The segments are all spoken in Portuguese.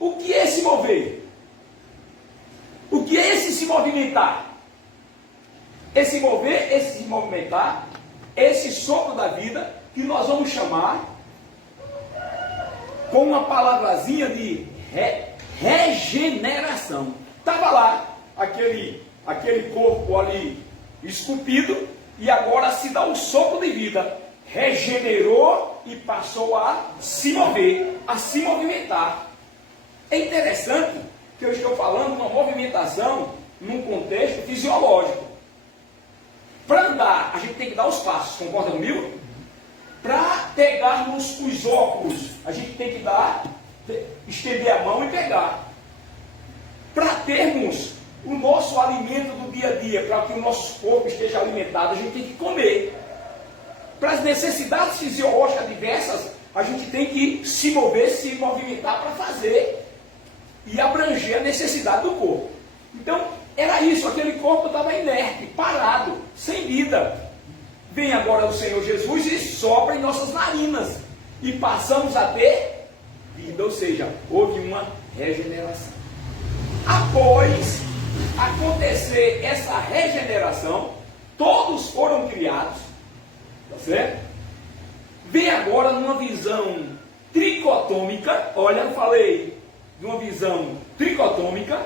O que é se mover? O que é esse se movimentar? Esse mover, esse se movimentar, esse sopro da vida, que nós vamos chamar com uma palavrazinha de regeneração. Estava lá aquele corpo ali esculpido, e agora se dá o sopro de vida. Regenerou e passou a se mover, a se movimentar. É interessante que eu estou falando de uma movimentação num contexto fisiológico. Para andar, a gente tem que dar os passos, concorda comigo? Para pegarmos os óculos, a gente tem que estender a mão e pegar. Para termos o nosso alimento do dia a dia, para que o nosso corpo esteja alimentado, a gente tem que comer. Para as necessidades fisiológicas diversas, a gente tem que se mover, se movimentar para fazer e abranger a necessidade do corpo. Então, era isso, aquele corpo estava inerte, parado, sem vida. Vem agora o Senhor Jesus e sopra em nossas narinas, e passamos a ter vida, ou seja, houve uma regeneração. Após acontecer essa regeneração, todos foram criados, tá certo? Vem agora numa visão tricotômica, olha, eu falei de uma visão tricotômica,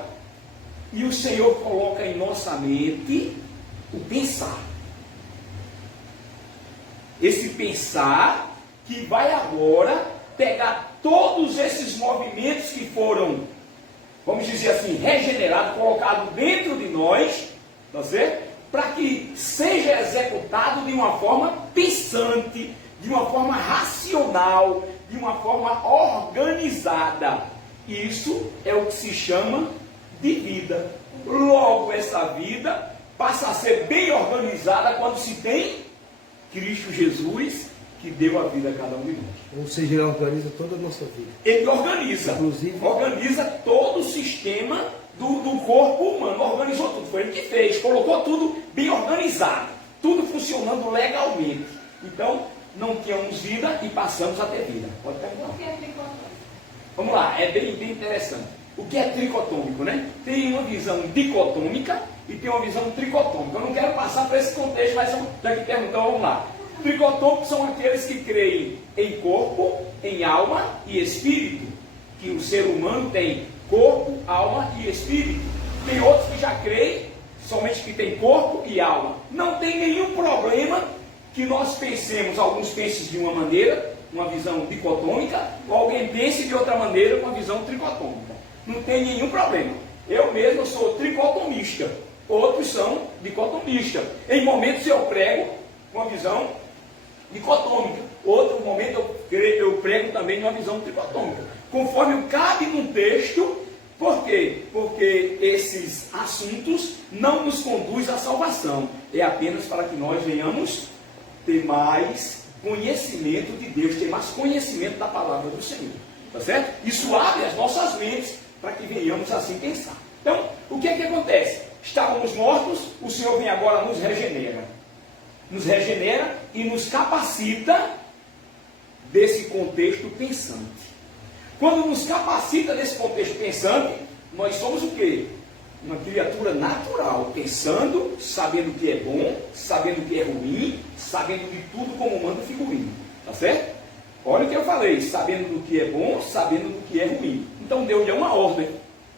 e o Senhor coloca em nossa mente o pensar. Esse pensar que vai agora pegar todos esses movimentos que foram, vamos dizer assim, regenerados, colocados dentro de nós, tá certo? Para que seja executado de uma forma pensante, de uma forma racional, de uma forma organizada. Isso é o que se chama de vida. Logo, essa vida passa a ser bem organizada quando se tem Cristo Jesus, que deu a vida a cada um de nós. Ou seja, ele organiza toda a nossa vida. Ele organiza. Inclusive, organiza todo o sistema do corpo humano. Organizou tudo. Foi ele que fez. Colocou tudo bem organizado. Tudo funcionando legalmente. Então, não tínhamos vida e passamos a ter vida. Pode perguntar. O que é tricotômico? Vamos lá. É bem interessante. O que é tricotômico, né? Tem uma visão dicotômica e tem uma visão tricotômica. Eu não quero passar para esse contexto, mas já que perguntou, vamos lá. Tricotômicos são aqueles que creem em corpo, em alma e espírito. Que o ser humano tem corpo, alma e espírito. Tem outros que já creem somente que tem corpo e alma. Não tem nenhum problema que nós pensemos, alguns pensem de uma maneira, uma visão dicotômica, ou alguém pense de outra maneira, uma visão tricotômica. Não tem nenhum problema. Eu mesmo sou tricotomista. Outros são dicotomistas. Em momentos eu prego uma visão dicotômica. Outro momento eu prego também uma visão tricotômica. Conforme cabe num texto. Por quê? Porque esses assuntos não nos conduzem à salvação. É apenas para que nós venhamos ter mais conhecimento de Deus, ter mais conhecimento da palavra do Senhor. Tá certo? Isso abre as nossas mentes para que venhamos assim pensar. Então, o que é que acontece? Estávamos mortos, o Senhor vem agora, nos regenera. Nos regenera e nos capacita desse contexto pensante. Quando nos capacita desse contexto pensante, nós somos o quê? Uma criatura natural, pensando, sabendo o que é bom, sabendo o que é ruim, sabendo de tudo como manda o figurino. Tá certo? Olha o que eu falei, sabendo do que é bom, sabendo do que é ruim. Então deu-lhe uma ordem: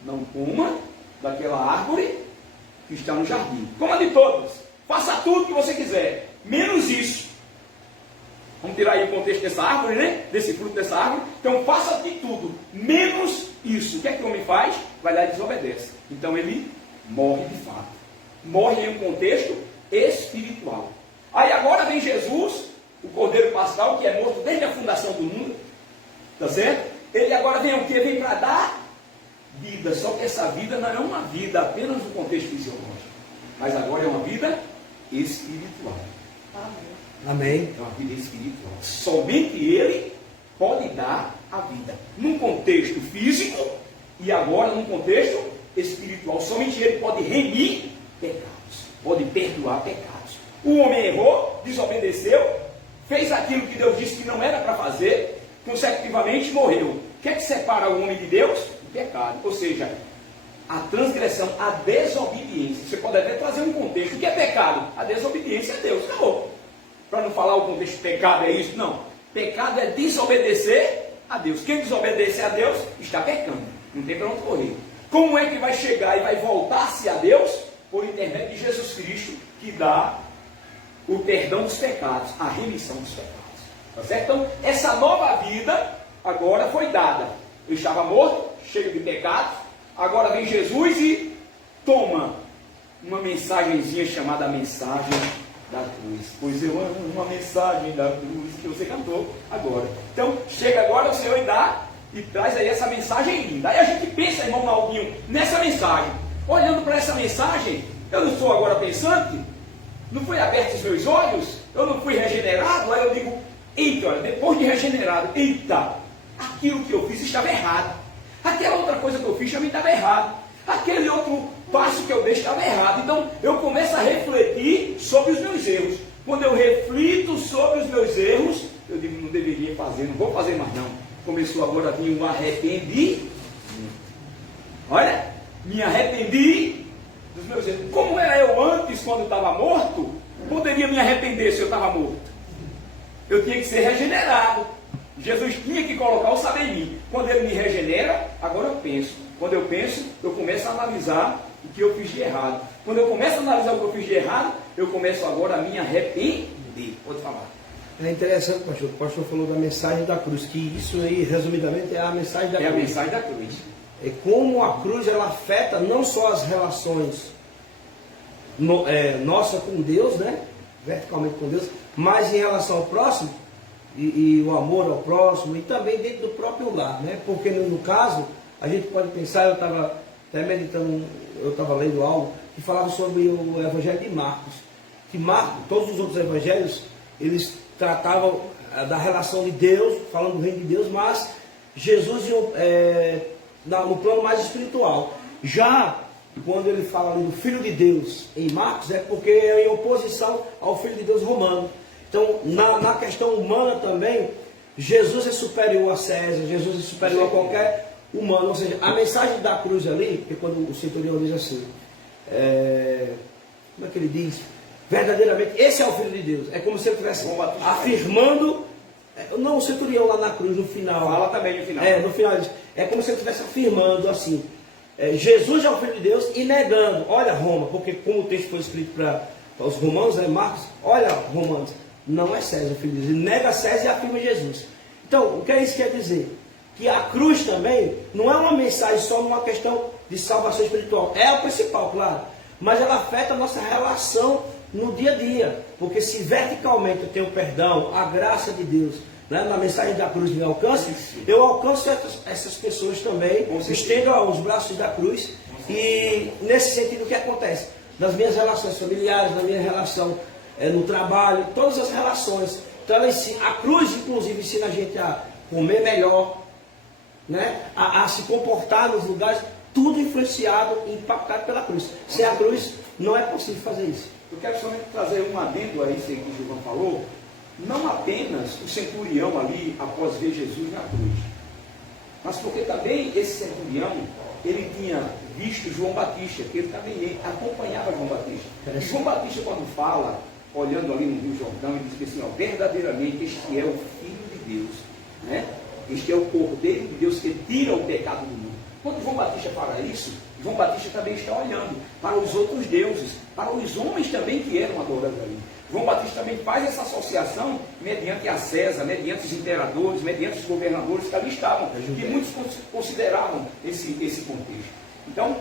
não coma daquela árvore que está no jardim. Coma de todas, faça tudo que você quiser, menos isso. Vamos tirar aí o contexto dessa árvore, né? Desse fruto dessa árvore. Então faça de tudo, menos isso. O que é que o homem faz? Vai lá e desobedece. Então ele morre de fato. Morre em um contexto espiritual. Aí agora vem Jesus, o Cordeiro Pascal, que é morto desde a fundação do mundo. Tá certo? Ele agora vem o quê? Vem para dar vida. Só que essa vida não é uma vida apenas no contexto fisiológico. Mas agora é uma vida espiritual. Amém. amém. É uma vida espiritual. Somente Ele pode dar a vida. Num contexto físico e agora num contexto espiritual. Somente Ele pode remir pecados. Pode perdoar pecados. O homem errou, desobedeceu, fez aquilo que Deus disse que não era para fazer, consecutivamente morreu. O que é que separa o homem de Deus? O pecado. Ou seja, a transgressão, a desobediência. Você pode até trazer um contexto. O que é pecado? A desobediência a Deus. Acabou. Para não falar o contexto, pecado é isso. Não. Pecado é desobedecer a Deus. Quem desobedece a Deus está pecando. Não tem para onde correr. Como é que vai chegar e vai voltar-se a Deus? Por intermédio de Jesus Cristo, que dá o perdão dos pecados, a remissão dos pecados. Tá certo? Então, essa nova vida agora foi dada. Eu estava morto, cheio de pecados. Agora vem Jesus e toma uma mensagenzinha chamada mensagem da cruz. Pois eu amo uma mensagem da cruz, que você cantou agora. Então, chega agora o Senhor e traz aí essa mensagem linda. Aí a gente pensa, irmão Maldinho, nessa mensagem. Olhando para essa mensagem, eu não sou agora pensante, não fui aberto os meus olhos, eu não fui regenerado. Aí eu digo, eita, depois de regenerado, eita, aquilo que eu fiz estava errado. Aquela outra coisa que eu fiz também estava errado. Aquele outro passo que eu dei estava errado. Então eu começo a refletir sobre os meus erros. Quando eu reflito sobre os meus erros, eu digo, não deveria fazer, não vou fazer mais não. Começou agora a vir um arrependimento. Olha, me arrependi dos meus erros. Como era eu antes, quando estava morto, poderia me arrepender se eu estava morto? Eu tinha que ser regenerado. Jesus tinha que colocar o saber em mim. Quando ele me regenera, agora eu penso. Quando eu penso, eu começo a analisar o que eu fiz de errado. Quando eu começo a analisar o que eu fiz de errado, eu começo agora a me arrepender. Pode falar. É interessante, pastor. O pastor falou da mensagem da cruz, que isso aí, resumidamente, é a mensagem da cruz. É a mensagem da cruz. É como a cruz, ela afeta não só as relações nossa com Deus, né? Verticalmente com Deus, mas em relação ao próximo, e o amor ao próximo, e também dentro do próprio lar, né? Porque no caso, a gente pode pensar, eu estava até meditando, eu estava lendo algo que falava sobre o Evangelho de Marcos, que Marcos, todos os outros evangelhos, eles tratavam da relação de Deus, falando do reino de Deus, mas Jesus no plano mais espiritual. Já quando ele fala ali do Filho de Deus em Marcos, é porque é em oposição ao Filho de Deus romano. Então, na questão humana também, Jesus é superior a César, Jesus é superior a qualquer humano. Ou seja, a mensagem da cruz ali, porque quando o centurião diz assim, como é que ele diz? Verdadeiramente, esse é o Filho de Deus. É como se ele estivesse afirmando. Não, o centurião lá na cruz, no final. Fala também no final. No final ele diz, é como se ele estivesse afirmando assim, Jesus é o Filho de Deus e negando, olha Roma, porque como o texto foi escrito para os romanos, Marcos, olha Romanos, não é César o Filho de Deus, ele nega César e afirma Jesus. Então, o que é isso que quer dizer? Que a cruz também não é uma mensagem só numa questão de salvação espiritual, é a principal, claro, mas ela afeta a nossa relação no dia a dia, porque se verticalmente eu tenho perdão, a graça de Deus, né, na mensagem da cruz me alcança, eu alcanço essas pessoas também, estendo os braços da cruz, e nesse sentido o que acontece? Nas minhas relações familiares, na minha relação no trabalho, todas as relações, então a cruz inclusive ensina a gente a comer melhor, né, a se comportar nos lugares, tudo influenciado e impactado pela cruz. Sem a cruz não é possível fazer isso. Eu quero somente trazer um adendo a isso aí que o João falou. Não apenas o centurião ali, após ver Jesus na cruz, mas porque também esse centurião, ele tinha visto João Batista, que ele também acompanhava João Batista. E João Batista, quando fala, olhando ali no Rio Jordão, ele diz assim, ó, verdadeiramente este é o Filho de Deus, né? Este é o Cordeiro de Deus que tira o pecado do mundo. Quando João Batista fala isso, João Batista também está olhando para os outros deuses, para os homens também que eram adorados ali. João Batista também faz essa associação mediante a César, mediante os imperadores, mediante os governadores que ali estavam, que muitos consideravam esse contexto. Então,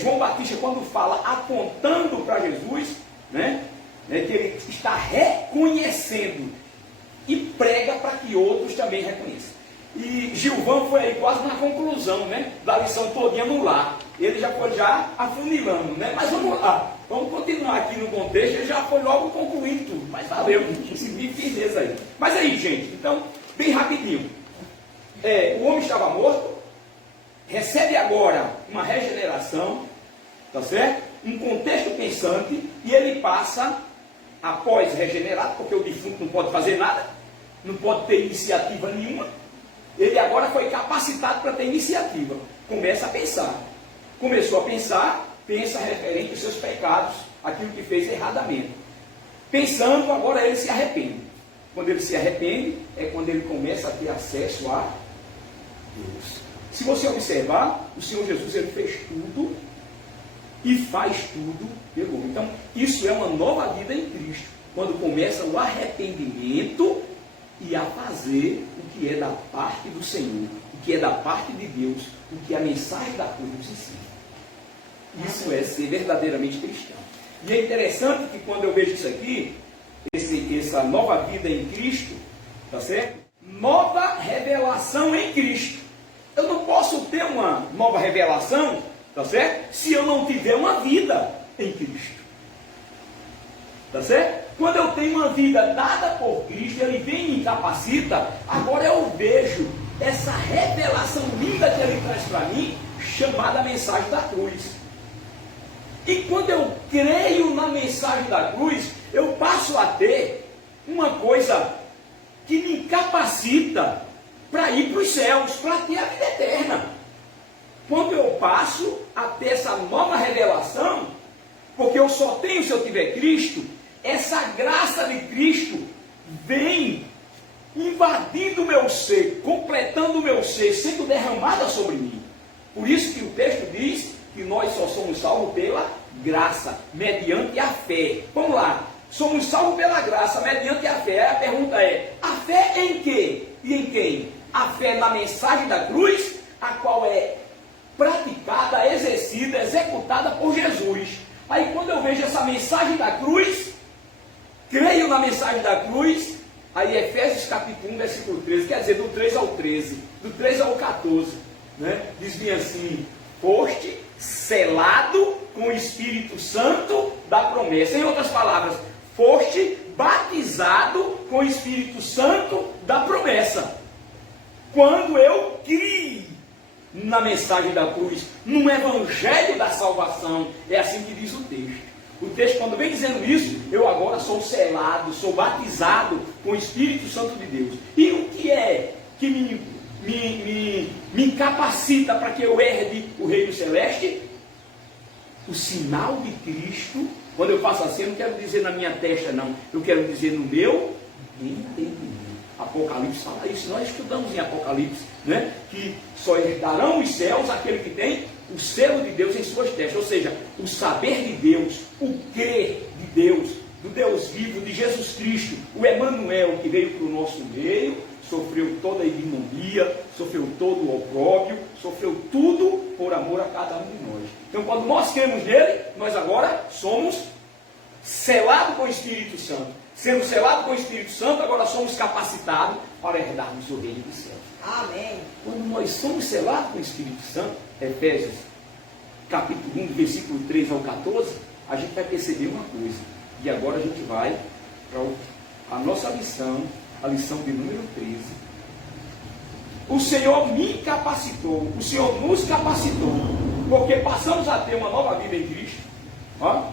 João Batista, quando fala apontando para Jesus, né, que ele está reconhecendo e prega para que outros também reconheçam. E Gilvão foi aí quase na conclusão, né, da lição todinha no lar. Ele já foi afunilando, né? Mas vamos lá, vamos continuar aqui no contexto. Ele já foi logo concluindo tudo, mas valeu, consegui firmeza aí. Mas aí, gente, então, bem rapidinho. O homem estava morto, recebe agora uma regeneração, tá certo? Um contexto pensante, e ele passa, após regenerado, porque o defunto não pode fazer nada, não pode ter iniciativa nenhuma, Ele agora foi capacitado para ter iniciativa. Começa a pensar. Começou a pensar, pensa referente aos seus pecados, aquilo que fez erradamente. Pensando, agora ele se arrepende. Quando ele se arrepende, é quando ele começa a ter acesso a Deus. Se você observar, o Senhor Jesus, ele fez tudo e faz tudo pelo homem. Então, isso é uma nova vida em Cristo. Quando começa o arrependimento e a fazer o que é da parte do Senhor, o que é da parte de Deus, o que a mensagem da cruz nos ensina. Isso é ser verdadeiramente cristão. E é interessante que quando eu vejo isso aqui, essa nova vida em Cristo, tá certo? Nova revelação em Cristo. Eu não posso ter uma nova revelação, tá certo? Se eu não tiver uma vida em Cristo. Tá certo? Quando eu tenho uma vida dada por Cristo, Ele vem e me capacita, agora eu vejo essa revelação linda que Ele traz para mim, chamada mensagem da cruz. E quando eu creio na mensagem da cruz, eu passo a ter uma coisa que me capacita para ir para os céus, para ter a vida eterna. Quando eu passo a ter essa nova revelação, porque eu só tenho se eu tiver Cristo, essa graça de Cristo vem invadindo o meu ser, completando o meu ser, sendo derramada sobre mim. Por isso que o texto diz que nós só somos salvos pela graça, mediante a fé. Vamos lá, somos salvos pela graça, mediante a fé. A pergunta é, a fé em quê? E em quem? A fé na mensagem da cruz, a qual é praticada, exercida, executada por Jesus. Aí quando eu vejo essa mensagem da cruz, creio na mensagem da cruz, aí Efésios capítulo 1, versículo 13, quer dizer, do 3 ao 13, do 3 ao 14, né? Diz-me assim, foste selado com o Espírito Santo da promessa. Em outras palavras, foste batizado com o Espírito Santo da promessa. Quando eu criei na mensagem da cruz, no evangelho da salvação, é assim que diz o texto. O texto, quando vem dizendo isso, eu agora sou selado, sou batizado com o Espírito Santo de Deus. E o que é que me capacita para que eu herde o reino celeste? O sinal de Cristo. Quando eu faço assim, eu não quero dizer na minha testa, não. Eu quero dizer no meu entendimento. Apocalipse fala isso. Nós estudamos em Apocalipse, né? Que só herdarão os céus aquele que tem o selo de Deus em suas testas. Ou seja, o saber de Deus, o crer de Deus, do Deus vivo, de Jesus Cristo, o Emanuel que veio para o nosso meio, sofreu toda a ignomia, sofreu todo o opróbrio, sofreu tudo por amor a cada um de nós. Então, quando nós cremos nele, nós agora somos selados com o Espírito Santo. Sendo selados com o Espírito Santo, agora somos capacitados para herdarmos o reino dos céus. Amém. Quando nós somos selados com o Espírito Santo, Efésios capítulo 1, versículo 3 ao 14, a gente vai perceber uma coisa. E agora a gente vai para a nossa lição, a lição de número 13. O Senhor me capacitou, o Senhor nos capacitou, porque passamos a ter uma nova vida em Cristo. Ó.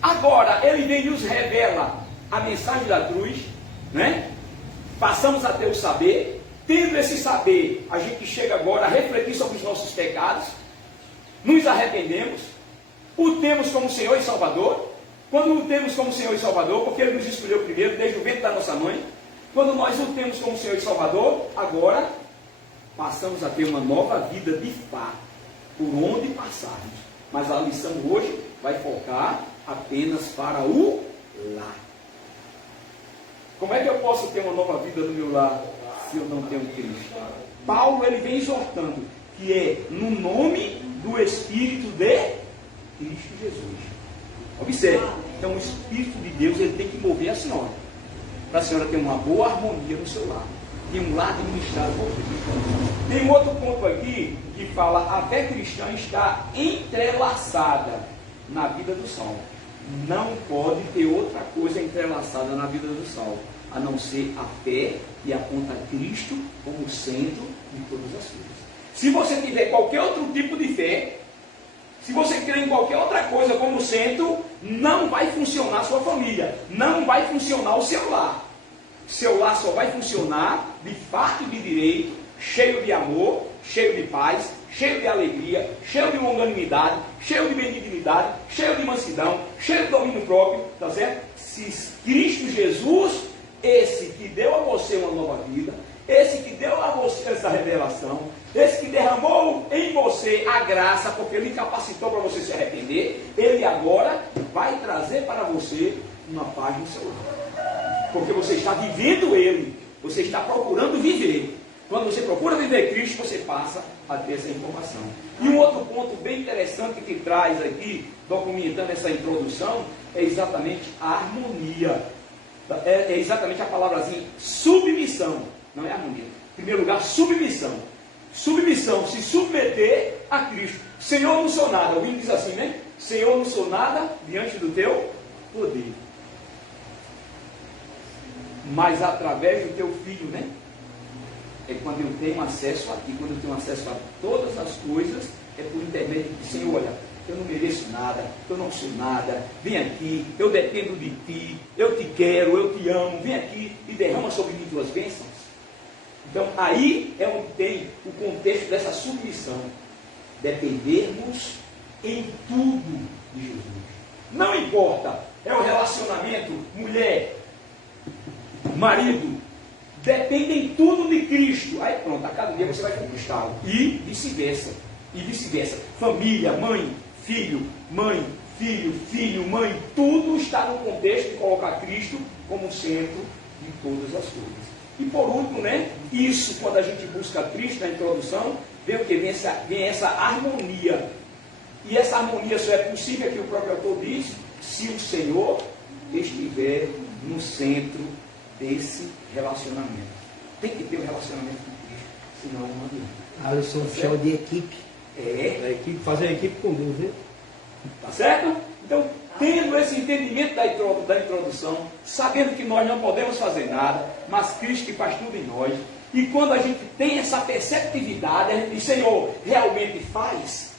Agora Ele vem e nos revela a mensagem da cruz, né? Passamos a ter o saber. Tendo esse saber, a gente chega agora a refletir sobre os nossos pecados, nos arrependemos, o temos como Senhor e Salvador. Quando o temos como Senhor e Salvador, porque Ele nos escolheu primeiro, desde o ventre da nossa mãe, quando nós o temos como Senhor e Salvador, agora passamos a ter uma nova vida de fato, por onde passarmos. Mas a lição hoje vai focar apenas para o lar. Como é que eu posso ter uma nova vida no meu lar se eu não tenho Cristo? Paulo, ele vem exortando que é no nome do Espírito de Cristo Jesus. Observe, então o Espírito de Deus, ele tem que mover a senhora, para a senhora ter uma boa harmonia no seu lar, ter um lar administrado por Cristo. Tem um outro ponto aqui que fala: a fé cristã está entrelaçada na vida do salvo. Não pode ter outra coisa entrelaçada na vida do salvo, a não ser a fé que aponta a Cristo como centro de todas as coisas. Se você tiver qualquer outro tipo de fé, se você crer em qualquer outra coisa como centro, não vai funcionar a sua família, não vai funcionar o seu lar. Seu lar só vai funcionar de fato e de direito cheio de amor, cheio de paz, cheio de alegria, cheio de longanimidade, cheio de benignidade, cheio de mansidão, cheio de domínio próprio, tá certo? Se Cristo Jesus, esse que deu a você uma nova vida, esse que deu a você essa revelação, esse que derramou em você a graça, porque ele capacitou para você se arrepender, ele agora vai trazer para você uma paz no seu lar. Porque você está vivendo ele, você está procurando viver. Quando você procura viver Cristo, você passa a ter essa informação. E um outro ponto bem interessante que traz aqui, documentando essa introdução, é exatamente a harmonia. É exatamente a palavrazinha submissão. Não é harmonia. Em primeiro lugar, submissão. Submissão, se submeter a Cristo. Senhor, não sou nada. Alguém diz assim, né? Senhor, não sou nada diante do teu poder. Mas através do teu filho, né? É quando eu tenho acesso aqui, quando eu tenho acesso a todas as coisas, é por intermédio do Senhor. Olha, eu não mereço nada, eu não sou nada, vem aqui, eu dependo de ti, eu te quero, eu te amo, vem aqui e derrama sobre mim tuas bênçãos. Então aí é onde tem o contexto dessa submissão, dependermos em tudo de Jesus. Não importa, é o relacionamento, mulher, marido, dependem tudo de Cristo. Aí pronto, a cada dia você vai conquistá-lo. E vice-versa. E vice-versa. Família, mãe, filho, mãe, tudo está no contexto de colocar Cristo como centro de todas as coisas. E por último, né? Isso, quando a gente busca Cristo na introdução, vem o que? Vem essa harmonia. E essa harmonia só é possível, que o próprio autor diz, se o Senhor estiver no centro desse relacionamento. Tem que ter um relacionamento com Cristo, senão não adianta. Alisson chama de equipe. É. A equipe, fazer a equipe com Deus, viu? Tá certo? Então, tendo esse entendimento da introdução, sabendo que nós não podemos fazer nada, mas Cristo que faz tudo em nós, e quando a gente tem essa perceptividade, a gente diz, Senhor, realmente faz.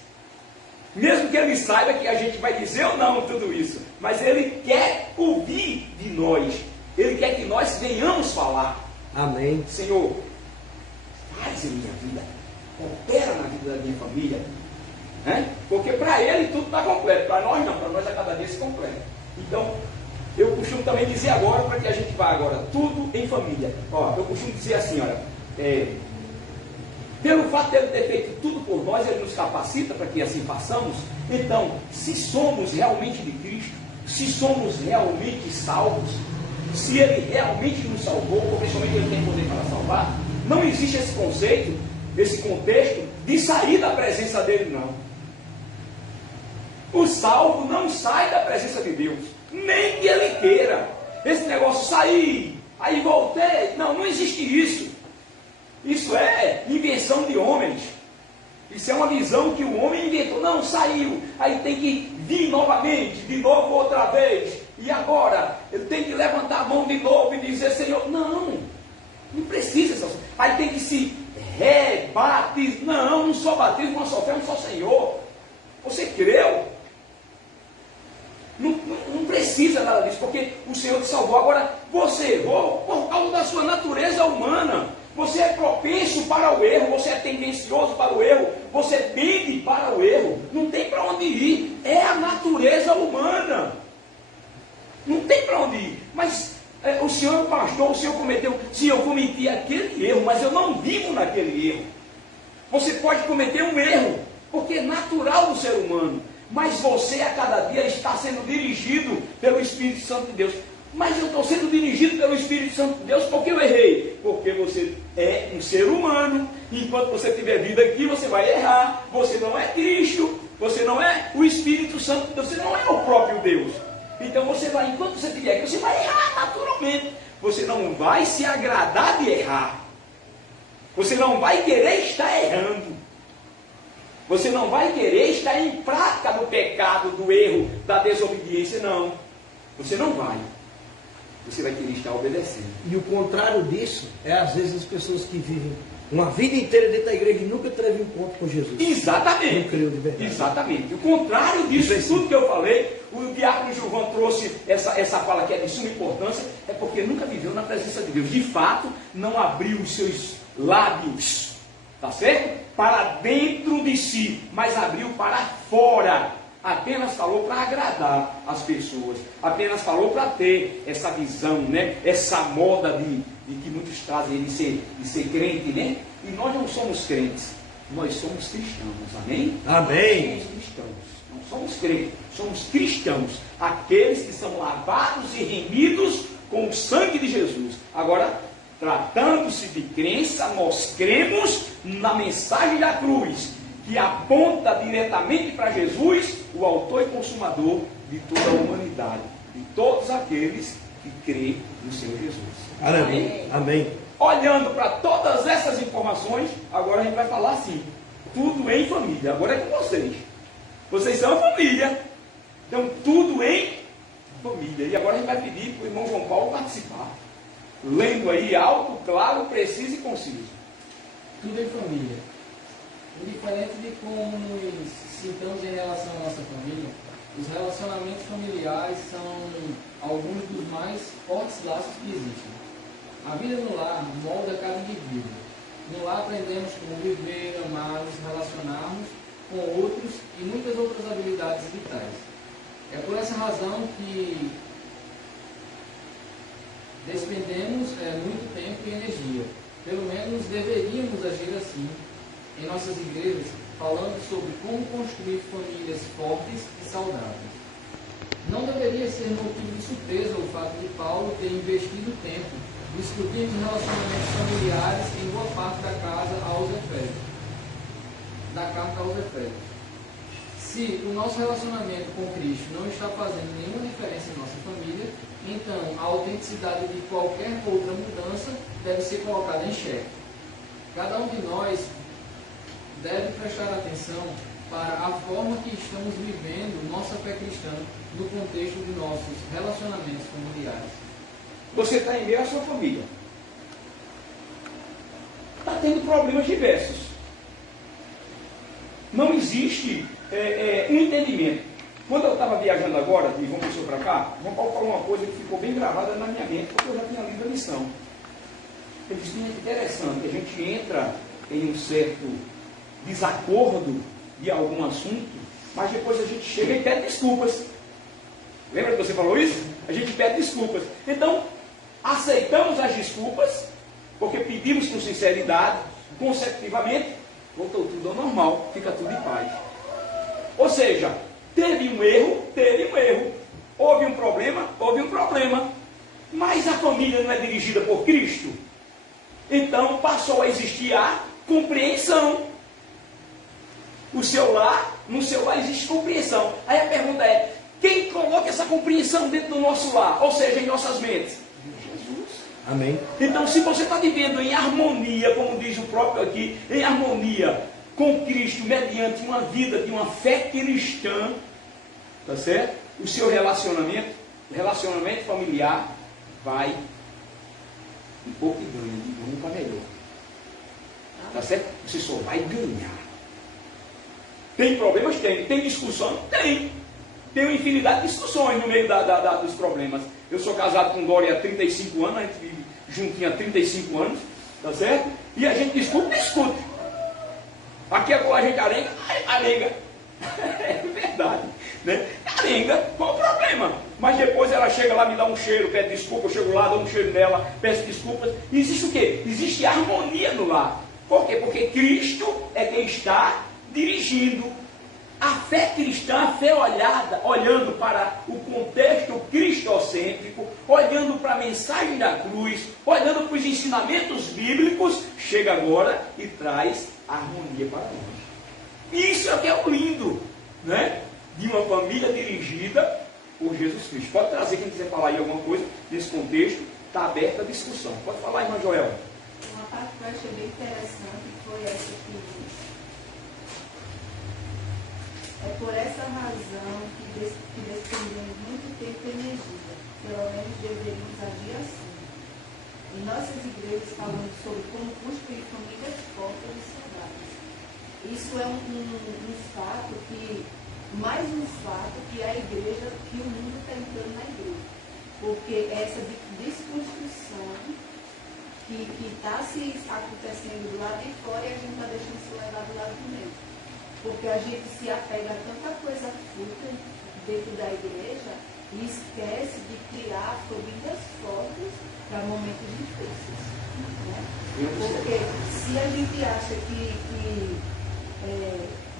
Mesmo que Ele saiba que a gente vai dizer ou não tudo isso, mas Ele quer ouvir de nós. Ele quer que nós venhamos falar. Amém. Senhor, faz em minha vida, opera na vida da minha família. Né? Porque para Ele tudo está completo, para nós não, para nós a cada dia se completa. Então, eu costumo também dizer agora, para que a gente vá agora, tudo em família. Ó, eu costumo dizer assim, olha, pelo fato de Ele ter feito tudo por nós, Ele nos capacita para que assim façamos. Então, se somos realmente de Cristo, se somos realmente salvos, se Ele realmente nos salvou, porque somente Ele tem poder para salvar, não existe esse conceito, esse contexto de sair da presença dEle, não. O salvo não sai da presença de Deus, nem que ele queira. Esse negócio sair, aí voltei, não existe isso. Isso é invenção de homens. Isso é uma visão que o homem inventou. Não, saiu, aí tem que vir novamente, de novo outra vez. E agora, ele tem que levantar a mão de novo e dizer, Senhor, não precisa. Aí tem que se rebatizar. Não só batismo, uma só fé, um só Senhor. Você creu? Não precisa nada disso, porque o Senhor te salvou. Agora, você errou por causa da sua natureza humana. Você é propenso para o erro, você é tendencioso para o erro, você tende para o erro. Não tem para onde ir. É a natureza humana. Não tem para onde ir. Mas o Senhor pastor, o Senhor cometeu, sim, eu cometi aquele erro, mas eu não vivo naquele erro. Você pode cometer um erro, porque é natural do ser humano. Mas você a cada dia está sendo dirigido pelo Espírito Santo de Deus. Mas eu estou sendo dirigido pelo Espírito Santo de Deus porque eu errei. Porque você é um ser humano. Enquanto você tiver vida aqui, você vai errar. Você não é Cristo. Você não é o Espírito Santo de Deus. Você não é o próprio Deus. Então você vai, enquanto você estiver aqui, você vai errar naturalmente. Você não vai se agradar de errar. Você não vai querer estar errando. Você não vai querer estar em prática do pecado, do erro, da desobediência, não. Você não vai. Você vai querer estar obedecendo. E o contrário disso é às vezes as pessoas que vivem uma vida inteira dentro da igreja e nunca teve um encontro com Jesus. Exatamente. Não creu de verdade. Exatamente. O contrário disso, é tudo que eu falei, o diácono Gilvan trouxe essa fala que é de suma importância, é porque nunca viveu na presença de Deus. De fato, não abriu os lábios, tá certo? Para dentro de si, mas abriu para fora. Apenas falou para agradar as pessoas, apenas falou para ter essa visão, né? Essa moda de que muitos trazem de ser crente, né? E nós não somos crentes, nós somos cristãos, amém? Amém. Somos cristãos, não somos crentes, somos cristãos, aqueles que são lavados e remidos com o sangue de Jesus. Agora, tratando-se de crença, nós cremos na mensagem da cruz, que aponta diretamente para Jesus, o autor e consumador de toda a humanidade, de todos aqueles que creem no Senhor Jesus. Amém. Amém. Olhando para todas essas informações, agora a gente vai falar assim, tudo em família. Agora é com vocês. Vocês são família. Então, tudo em família. E agora a gente vai pedir para o irmão João Paulo participar. Lendo aí alto, claro, preciso e conciso. Tudo em família. Indiferente de como nos sintamos em relação à nossa família, os relacionamentos familiares são alguns dos mais fortes laços que existem. A vida no lar molda cada indivíduo. No lar aprendemos como viver, amar, nos relacionarmos com outros e muitas outras habilidades vitais. É por essa razão que despendemos muito tempo e energia. Pelo menos deveríamos agir assim em nossas igrejas, falando sobre como construir famílias fortes e saudáveis. Não deveria ser motivo de surpresa o fato de Paulo ter investido tempo discutindo os relacionamentos familiares em boa parte da carta aos Efésios. Se o nosso relacionamento com Cristo não está fazendo nenhuma diferença em nossa família, então a autenticidade de qualquer outra mudança deve ser colocada em xeque. Cada um de nós deve prestar atenção para a forma que estamos vivendo nossa fé cristã no contexto de nossos relacionamentos familiares. Você está em meio à sua família. Está tendo problemas diversos. Não existe um entendimento. Quando eu estava viajando agora, de João Pessoa para cá, João Paulo falou uma coisa que ficou bem gravada na minha mente, porque eu já tinha lido a lição. Ele disse que é interessante, que a gente entra em um certo desacordo de algum assunto, mas depois a gente chega e pede desculpas. Lembra que você falou isso? A gente pede desculpas. Então, aceitamos as desculpas, porque pedimos com sinceridade, consecutivamente, voltou tudo ao normal, fica tudo em paz. Ou seja, teve um erro. Houve um problema. Mas a família não é dirigida por Cristo. Então passou a existir a compreensão. No seu lar existe compreensão. Aí a pergunta é, quem coloca essa compreensão dentro do nosso lar? Ou seja, em nossas mentes? Jesus. Amém. Então, se você está vivendo em harmonia, como diz o próprio aqui, em harmonia com Cristo, mediante uma vida de uma fé cristã, tá certo? O seu relacionamento familiar vai um pouco e ganha, de bom para melhor. Tá certo? Você só vai ganhar. Tem problemas? Tem discussão? Tem uma infinidade de discussões no meio dos problemas. Eu sou casado com Dória há 35 anos, a gente vive juntinho há 35 anos, tá certo? E a gente discute. Aqui agora a gente arenga. É verdade, né? Arenga, qual o problema? Mas depois ela chega lá, me dá um cheiro, pede desculpa, eu chego lá, dou um cheiro nela, peço desculpas. E existe o quê? Existe harmonia no lar. Por quê? Porque Cristo é quem está dirigindo. A fé cristã, a fé olhando para o contexto cristocêntrico, olhando para a mensagem da cruz, olhando para os ensinamentos bíblicos, chega agora e traz harmonia para nós. Isso é que é o lindo, né? De uma família dirigida por Jesus Cristo. Pode trazer quem quiser falar aí alguma coisa nesse contexto, está aberta a discussão. Pode falar, irmã Joel. Uma parte que eu achei bem interessante foi essa que é por essa razão que despendemos muito tempo e energia. Pelo menos deveríamos agir assim. Em nossas igrejas falamos sobre como construir famílias fortes e saudáveis. Isso é um fato que, mais um fato que a igreja, que o mundo está entrando na igreja. Porque essa desconstrução que está se acontecendo do lado de fora e a gente está deixando se levar do lado do meio. Porque a gente se apega a tanta coisa fútil dentro da igreja e esquece de criar famílias fortes para momentos difíceis. Né? Porque se a gente acha que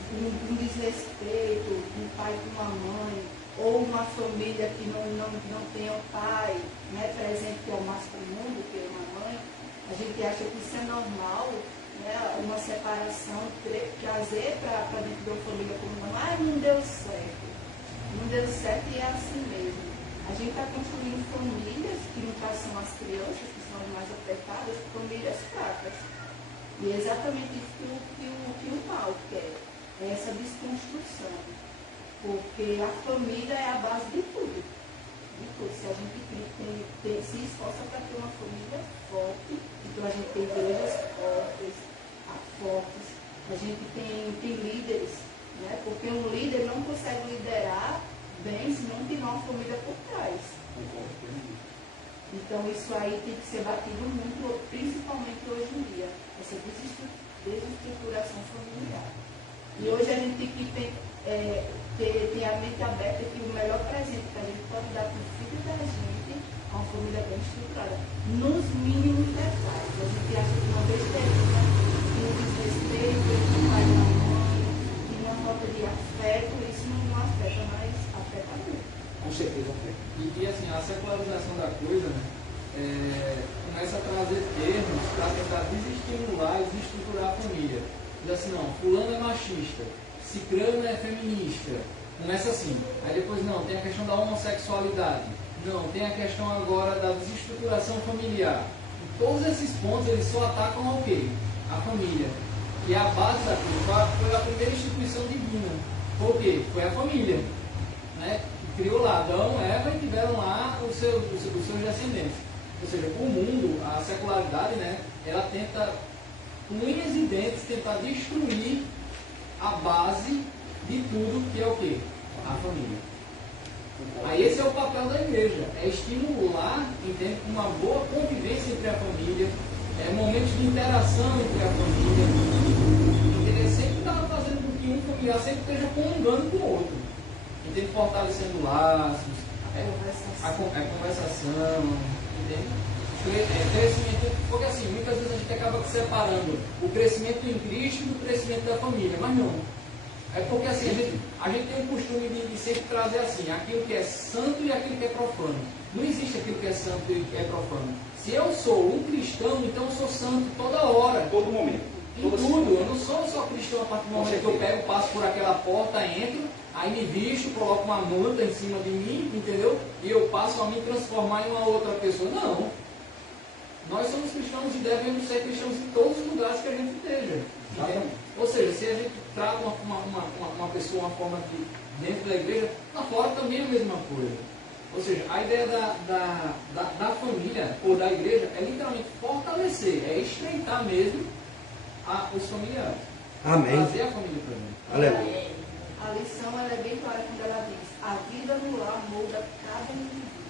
um desrespeito, um pai com uma mãe, ou uma família que não tenha o pai, né, presente, que é o mais comum do que uma mãe, a gente acha que isso é normal, né, uma separação, trazer para dentro de uma família como uma, não deu certo. Não deu certo e é assim mesmo. A gente está construindo famílias, que no caso são as crianças, que são as mais afetadas, famílias fracas. E é exatamente isso que o mal quer, é essa desconstrução. Porque a família é a base de tudo. De tudo. Se a gente se esforça para ter uma família forte, então a gente tem igrejas fortes, a gente tem líderes, né? Porque um líder não consegue liderar bem se não tiver uma família por trás. Então isso aí tem que ser batido muito, principalmente hoje em dia, essa desestruturação familiar. E hoje a gente tem que ter a mente aberta que o melhor presente que a gente pode dar para o filho da gente é uma família bem estruturada, nos mínimos detalhes. A gente acha que uma besteirinha, que um desrespeito entre o pai e a mãe, que uma falta de afeto, isso não afeta, mas afeta muito. Com certeza afeta. E assim, a secularização da coisa, né, começa a trazer termos para tentar desestimular e desestruturar a família. Diz assim, não, fulano é machista, ciclano é feminista. Começa assim. Aí depois, não, tem a questão da homossexualidade. Não, tem a questão agora da desestruturação familiar. E todos esses pontos, eles só atacam ao quê? A família. E a base daquilo foi a primeira instituição divina. Foi o quê? Foi a família. Né? Que criou lá Adão, Eva e tiveram lá os seus descendentes. Ou seja, o mundo, a secularidade, né, ela tenta, com unhas e dentes, tentar destruir a base de tudo que é o quê? A família. Aí esse é o papel da igreja, é estimular, entende, uma boa convivência entre a família, momentos de interação entre a família, entende? Sempre está fazendo com que um familiar sempre esteja comungando com o outro, entende? Fortalecendo laços, a conversação, entende? Crescimento, porque assim, muitas vezes a gente acaba separando o crescimento em Cristo do crescimento da família, mas não. É porque assim, a gente tem o costume de sempre trazer assim, aquilo que é santo e aquilo que é profano. Não existe aquilo que é santo e que é profano. Se eu sou um cristão, então eu sou santo toda hora. Todo momento. Em tudo. Eu não sou só cristão a partir do momento que eu pego, passo por aquela porta, entro, aí me visto, coloco uma manta em cima de mim, entendeu? E eu passo a me transformar em uma outra pessoa. Não. Nós somos cristãos e devemos ser cristãos em todos os lugares que a gente esteja. Ou seja, se a gente trata uma pessoa, uma forma de dentro da igreja, lá fora também é a mesma coisa. Ou seja, a ideia da família ou da igreja é literalmente fortalecer, é estreitar mesmo os familiares. Amém. Trazer a família para mim. Aleluia. A lição ela é bem clara quando ela diz: a vida no lar molda cada indivíduo.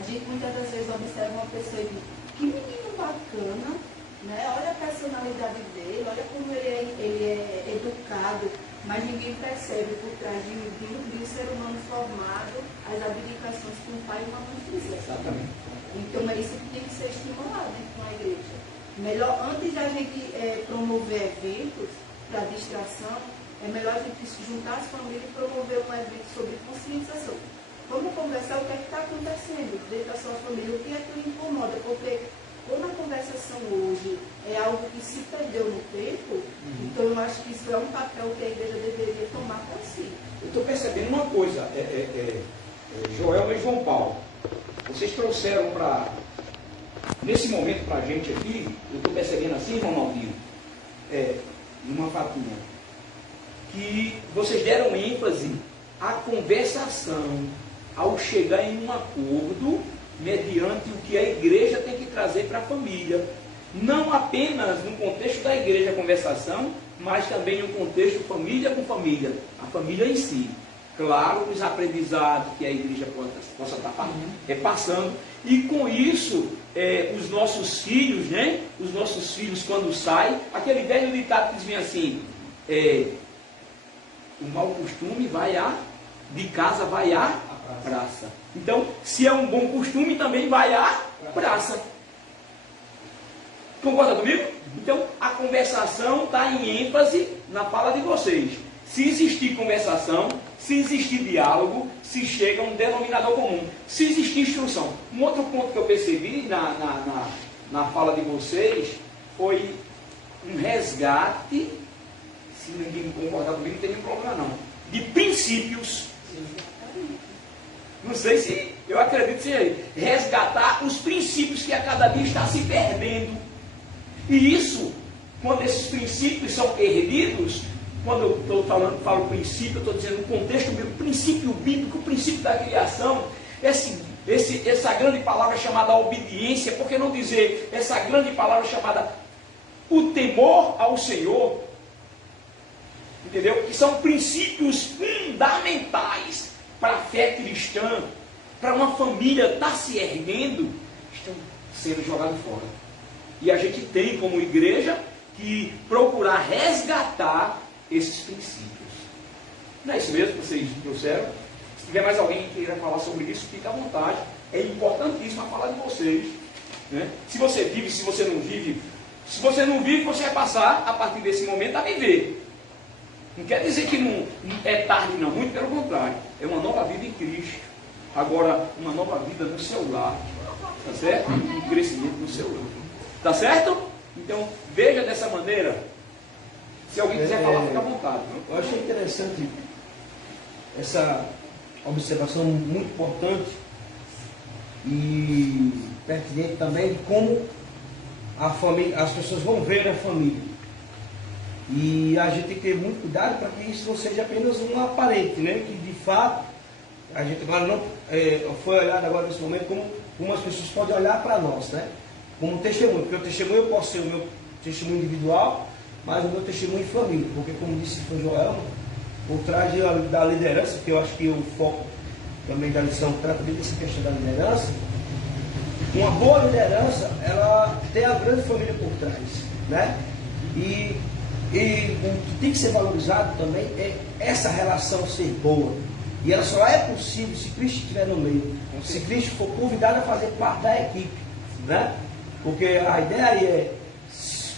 A gente muitas das vezes observa uma pessoa e diz: que menino bacana, né? Olha a personalidade dele, olha como ele é educado, mas ninguém percebe por trás de um ser humano formado as abdicações que um pai e uma mãe fizeram. Exatamente. Então é isso que tem que ser estimulado dentro de uma igreja. Melhor, antes de a gente promover eventos para distração, é melhor a gente juntar as famílias e promover um evento sobre conscientização. Vamos conversar o que é que está acontecendo dentro da sua família, o que é que lhe incomoda, porque como a conversação hoje é algo que se perdeu no tempo, então eu acho que isso é um papel que a igreja deveria tomar para si. Eu estou percebendo uma coisa, Joel e João Paulo, vocês trouxeram nesse momento para a gente aqui, eu estou percebendo assim, Ronaldinho, uma fatinha, que vocês deram ênfase à conversação, ao chegar em um acordo mediante o que a igreja tem que trazer para a família. Não apenas no contexto da igreja a conversação, mas também no contexto família com família, a família em si. Claro, os aprendizados que a igreja possa estar passando, E com isso, os nossos filhos, né? Os nossos filhos quando saem, aquele velho ditado que dizia assim, o mau costume de casa vai à praça. Então, se é um bom costume, também vai à praça. Concorda comigo? Então, a conversação está em ênfase na fala de vocês. Se existir conversação, se existir diálogo, se chega a um denominador comum. Se existir instrução. Um outro ponto que eu percebi na fala de vocês foi um resgate, se ninguém concordar comigo, não tem nenhum problema não, de princípios. Não sei se eu acredito que seja resgatar os princípios que a cada dia está se perdendo. E isso, quando esses princípios são perdidos, quando eu falo princípio, eu estou dizendo o contexto bíblico, princípio bíblico, o princípio da criação, essa grande palavra chamada obediência, por que não dizer essa grande palavra chamada o temor ao Senhor? Entendeu? Que são princípios fundamentais para a fé cristã, para uma família estar se erguendo, estão sendo jogados fora. E a gente tem como igreja que procurar resgatar esses princípios. Não é isso mesmo que vocês trouxeram? Se tiver mais alguém que queira falar sobre isso, fique à vontade. É importantíssimo a fala de vocês. Né? Se você vive, se você não vive. Se você não vive, você vai passar, a partir desse momento, a viver. Não quer dizer que não é tarde, não. Muito pelo contrário. É uma nova vida em Cristo. Agora, uma nova vida no seu lar. Tá certo? Um crescimento no seu lar. Tá certo? Então, veja dessa maneira. Se alguém quiser falar, fica à vontade. Eu achei interessante essa observação muito importante e pertinente também de como a família, as pessoas vão ver a família. E a gente tem que ter muito cuidado para que isso não seja apenas um aparente, né? Que de fato, a gente agora não foi olhado agora nesse momento como as pessoas podem olhar para nós, né? Como testemunho, porque o testemunho eu posso ser o meu testemunho individual, mas o meu testemunho em família, porque como disse o Joel, por trás da liderança, que eu acho que o foco também da lição trata dessa questão da liderança, uma boa liderança, ela tem a grande família por trás, né? E o que tem que ser valorizado também é essa relação ser boa. E ela só é possível se Cristo estiver no meio, se Cristo for convidado a fazer parte da equipe, né? Porque a ideia aí é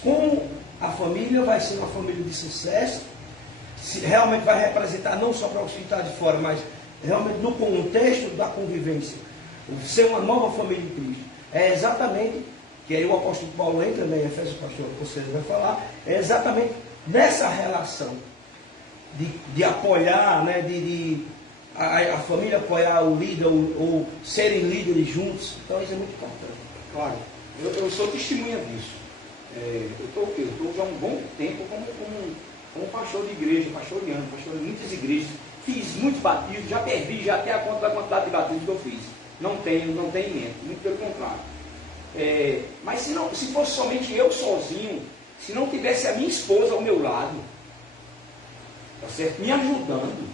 como a família vai ser uma família de sucesso, se realmente vai representar não só para o que está de fora, mas realmente no contexto da convivência, ser uma nova família de Cristo. É exatamente, que aí o apóstolo Paulo entra, né, em Efésios, pastor, que você vai falar, é exatamente nessa relação de apoiar, né, a família apoiar o líder, ou serem líderes juntos. Então isso é muito importante. Claro, eu sou testemunha disso. Eu estou já há um bom tempo como pastor de igreja, pastoreando, pastor de muitas igrejas. Fiz muitos batismos, já perdi já até a conta da quantidade de batismos que eu fiz. Não tenho em mente, muito pelo contrário. Mas se fosse somente eu sozinho, se não tivesse a minha esposa ao meu lado, tá certo? Me ajudando,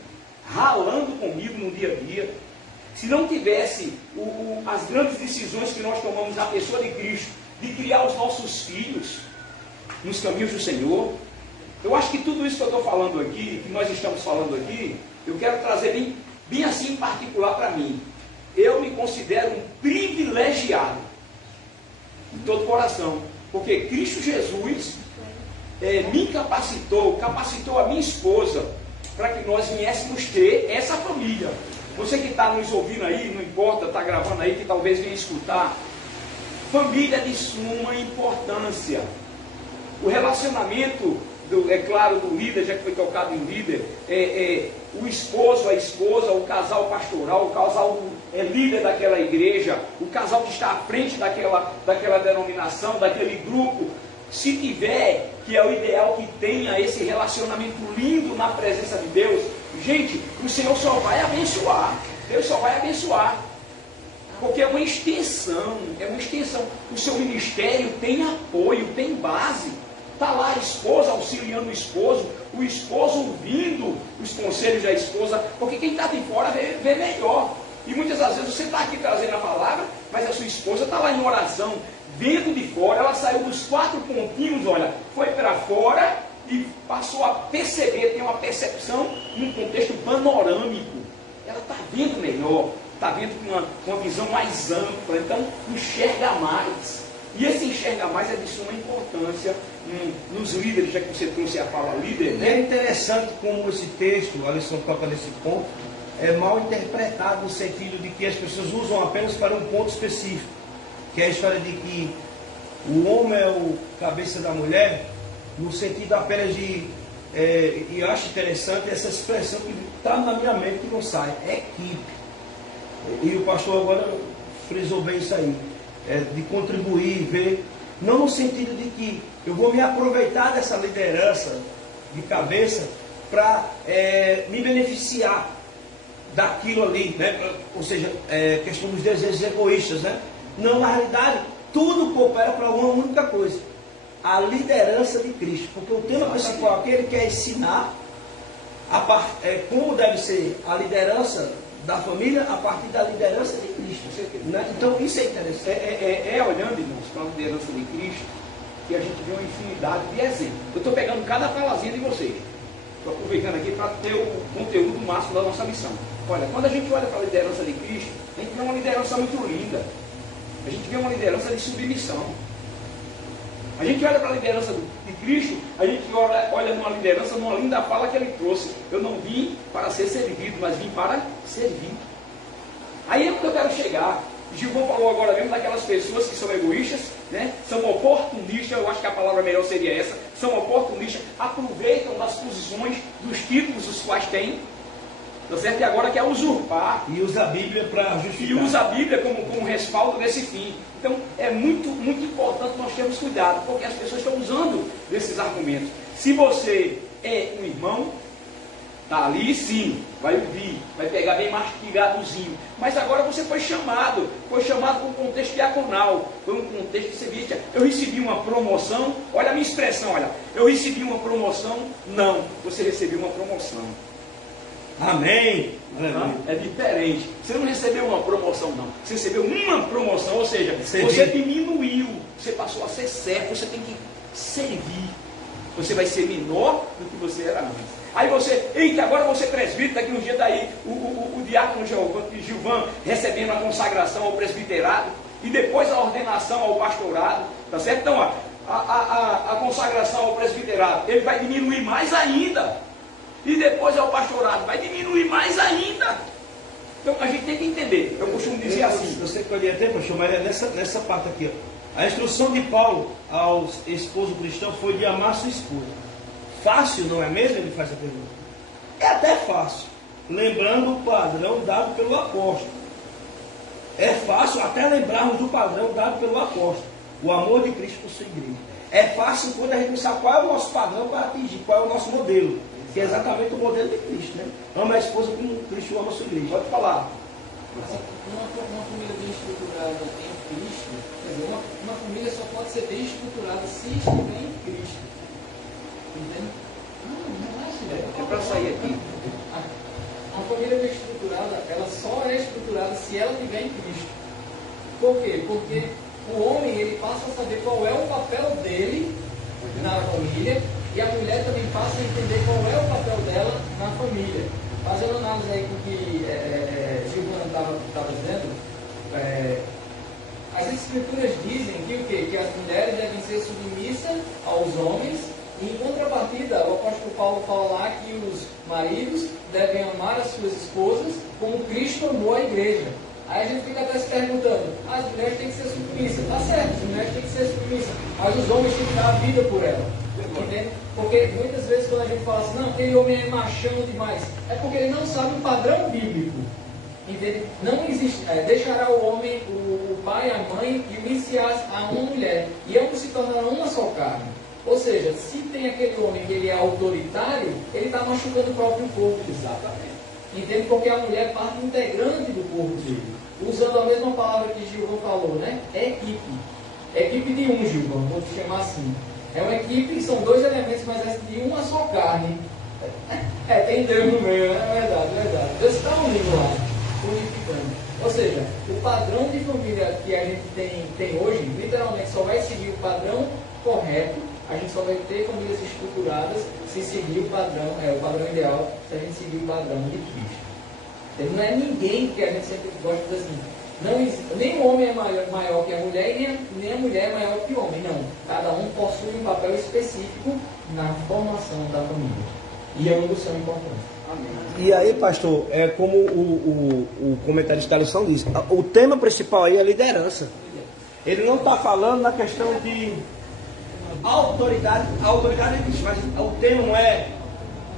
ralando comigo no dia a dia, se não tivesse as grandes decisões que nós tomamos na pessoa de Cristo, de criar os nossos filhos nos caminhos do Senhor, eu acho que tudo isso que eu estou falando aqui, que nós estamos falando aqui, eu quero trazer bem assim em particular para mim. Eu me considero um privilegiado, de todo coração, porque Cristo Jesus me capacitou a minha esposa, para que nós viéssemos ter essa família. Você que está nos ouvindo aí, não importa, está gravando aí, que talvez venha escutar, família é de suma importância. O relacionamento, do líder, já que foi tocado em líder, o esposo, a esposa, o casal pastoral, o casal líder daquela igreja, o casal que está à frente daquela denominação, daquele grupo, se tiver, que é o ideal que tenha esse relacionamento lindo na presença de Deus, gente, o Senhor só vai abençoar, Deus só vai abençoar, porque é uma extensão, o seu ministério tem apoio, tem base, está lá a esposa auxiliando o esposo ouvindo os conselhos da esposa, porque quem está de fora vê melhor, E muitas das vezes você está aqui trazendo a palavra, mas a sua esposa está lá em oração, dentro de fora, ela saiu dos 4 pontinhos, olha, foi para fora e passou a perceber, tem uma percepção num contexto panorâmico. Ela está vendo melhor, está vendo com uma visão mais ampla, então enxerga mais. E esse enxerga mais é de suma importância nos líderes, já que você trouxe a palavra líder, E né? é interessante como esse texto, a lição toca nesse ponto, é mal interpretado no sentido de que as pessoas usam apenas para um ponto específico, que é a história de que o homem é o cabeça da mulher, no sentido apenas de, e eu acho interessante essa expressão que está na minha mente que não sai, equipe. E o pastor agora frisou bem isso aí, de contribuir, ver, não no sentido de que eu vou me aproveitar dessa liderança de cabeça para me beneficiar daquilo ali, né? Ou seja, questão dos desejos egoístas, né? Não, na realidade, tudo coopera para uma única coisa, a liderança de Cristo, porque o tema principal aqui, ele quer ensinar como deve ser a liderança da família a partir da liderança de Cristo, né? Então isso é interessante. Olhando, irmãos, para a liderança de Cristo, que a gente vê uma infinidade de exemplos. Eu estou pegando cada falazinha de vocês, estou aproveitando aqui para ter o conteúdo máximo da nossa missão. Olha, quando a gente olha para a liderança de Cristo, a gente vê uma liderança muito linda. A gente vê uma liderança de submissão. A gente olha para a liderança de Cristo, a gente olha numa liderança, numa linda fala que ele trouxe. Eu não vim para ser servido, mas vim para servir. Aí é onde eu quero chegar. Gilvão falou agora mesmo daquelas pessoas que são egoístas, né? São oportunistas, eu acho que a palavra melhor seria essa, são oportunistas, aproveitam das posições, dos títulos os quais têm, tá certo? E agora quer usurpar. E usa a Bíblia para justificar. E usa a Bíblia como respaldo desse fim. Então é muito, muito importante nós termos cuidado, porque as pessoas estão usando desses argumentos. Se você é um irmão, está ali sim, vai ouvir, vai pegar bem mastigadozinho. Mas agora você foi chamado por um contexto diaconal, foi um contexto de serviço. Eu recebi uma promoção, olha a minha expressão, olha, eu recebi uma promoção, não, você recebeu uma promoção. Amém. Não, é diferente. Você não recebeu uma promoção, não. Você recebeu uma promoção, ou seja, Servir. você diminuiu, você passou a ser servo, você tem que servir. Você vai ser menor do que você era antes. Aí você, eita, agora você é presbítero, daqui um dia está aí o diácono Gilvan recebendo a consagração ao presbiterado e depois a ordenação ao pastorado, tá certo? Então, ó, a consagração ao presbiterado, ele vai diminuir mais ainda. E depois ao pastorado, vai diminuir mais ainda. Então a gente tem que entender. Eu costumo dizer assim. Eu sei que eu li até, pastor, mas é nessa parte aqui. Ó. A instrução de Paulo ao esposo cristão foi de amar sua esposa. Fácil, não é mesmo? Ele faz a pergunta. É até fácil. Lembrando o padrão dado pelo apóstolo. É fácil até lembrarmos do padrão dado pelo apóstolo. O amor de Cristo por sua igreja. É fácil quando a gente não sabe qual é o nosso padrão para atingir, qual é o nosso modelo. Que é exatamente o modelo de Cristo, né? Ama a esposa como Cristo ama a sua igreja. Pode falar. Uma família bem estruturada em Cristo, quer dizer, uma família só pode ser bem estruturada se estiver em Cristo. Entende? É para sair aqui. Uma família bem estruturada, ela só é estruturada se ela estiver em Cristo. Por quê? Porque o homem, ele passa a saber qual é o papel dele na família, e a mulher também passa a entender qual é o papel dela na família. Fazendo análise aí com o que Gilvana estava dizendo, as escrituras dizem que o quê? Que as mulheres devem ser submissas aos homens, e em contrapartida, o apóstolo Paulo fala lá que os maridos devem amar as suas esposas como Cristo amou a igreja. Aí a gente fica até se perguntando, as mulheres têm que ser submissas. Tá certo, as mulheres têm que ser submissas, mas os homens têm que dar a vida por ela. Entende? Porque muitas vezes quando a gente fala assim, não, aquele homem é machão demais, é porque ele não sabe o padrão bíblico. Entende? Não existe, deixará o homem, o pai, a mãe, e unir-se-á a uma mulher, e ambos se tornarão uma só carne. Ou seja, se tem aquele homem que ele é autoritário, ele está machucando o próprio corpo. Exatamente. Entende? Porque a mulher é parte integrante do corpo dele. Usando a mesma palavra que Gilvão falou, né? Equipe. Equipe de um, Gilvão, vou te chamar assim. É uma equipe, são dois elementos, mas é de uma só carne. Tem Deus no meio, é verdade, é verdade. Deus está unindo lá. unificando. Ou seja, o padrão de família que a gente tem hoje, literalmente só vai seguir o padrão correto, a gente só vai ter famílias estruturadas se seguir o padrão ideal, se a gente seguir o padrão de Cristo. Então, não é ninguém que a gente sempre gosta de dizer assim, nem o homem é maior que a mulher e nem a mulher é maior que o homem, não. Cada um possui um papel específico na formação da família. E ambos são importantes. Amém. E aí, pastor, é como o comentarista da lição diz, o tema principal aí é liderança. Ele não está falando na questão de autoridade existe, mas o tema não é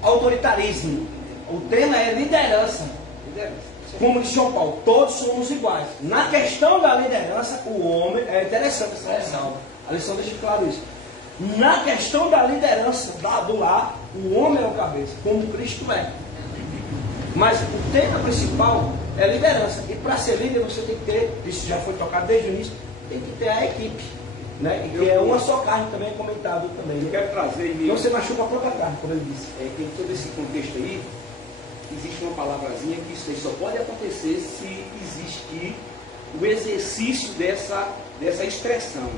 autoritarismo. O tema é liderança. Como disse João Paulo, todos somos iguais. Na questão da liderança, o homem, é interessante essa lição. A lição deixa claro isso. Na questão da liderança do lar, o homem é o cabeça, como Cristo é. Mas o tema principal é liderança. E para ser líder você tem que ter, isso já foi tocado desde o início, tem que ter a equipe. Né? E que é uma só carne também, é comentado também. Eu quero trazer... Então você machuca a própria carne, como ele disse. Tem todo esse contexto aí, existe uma palavrazinha que isso aí só pode acontecer se existir o exercício dessa expressão.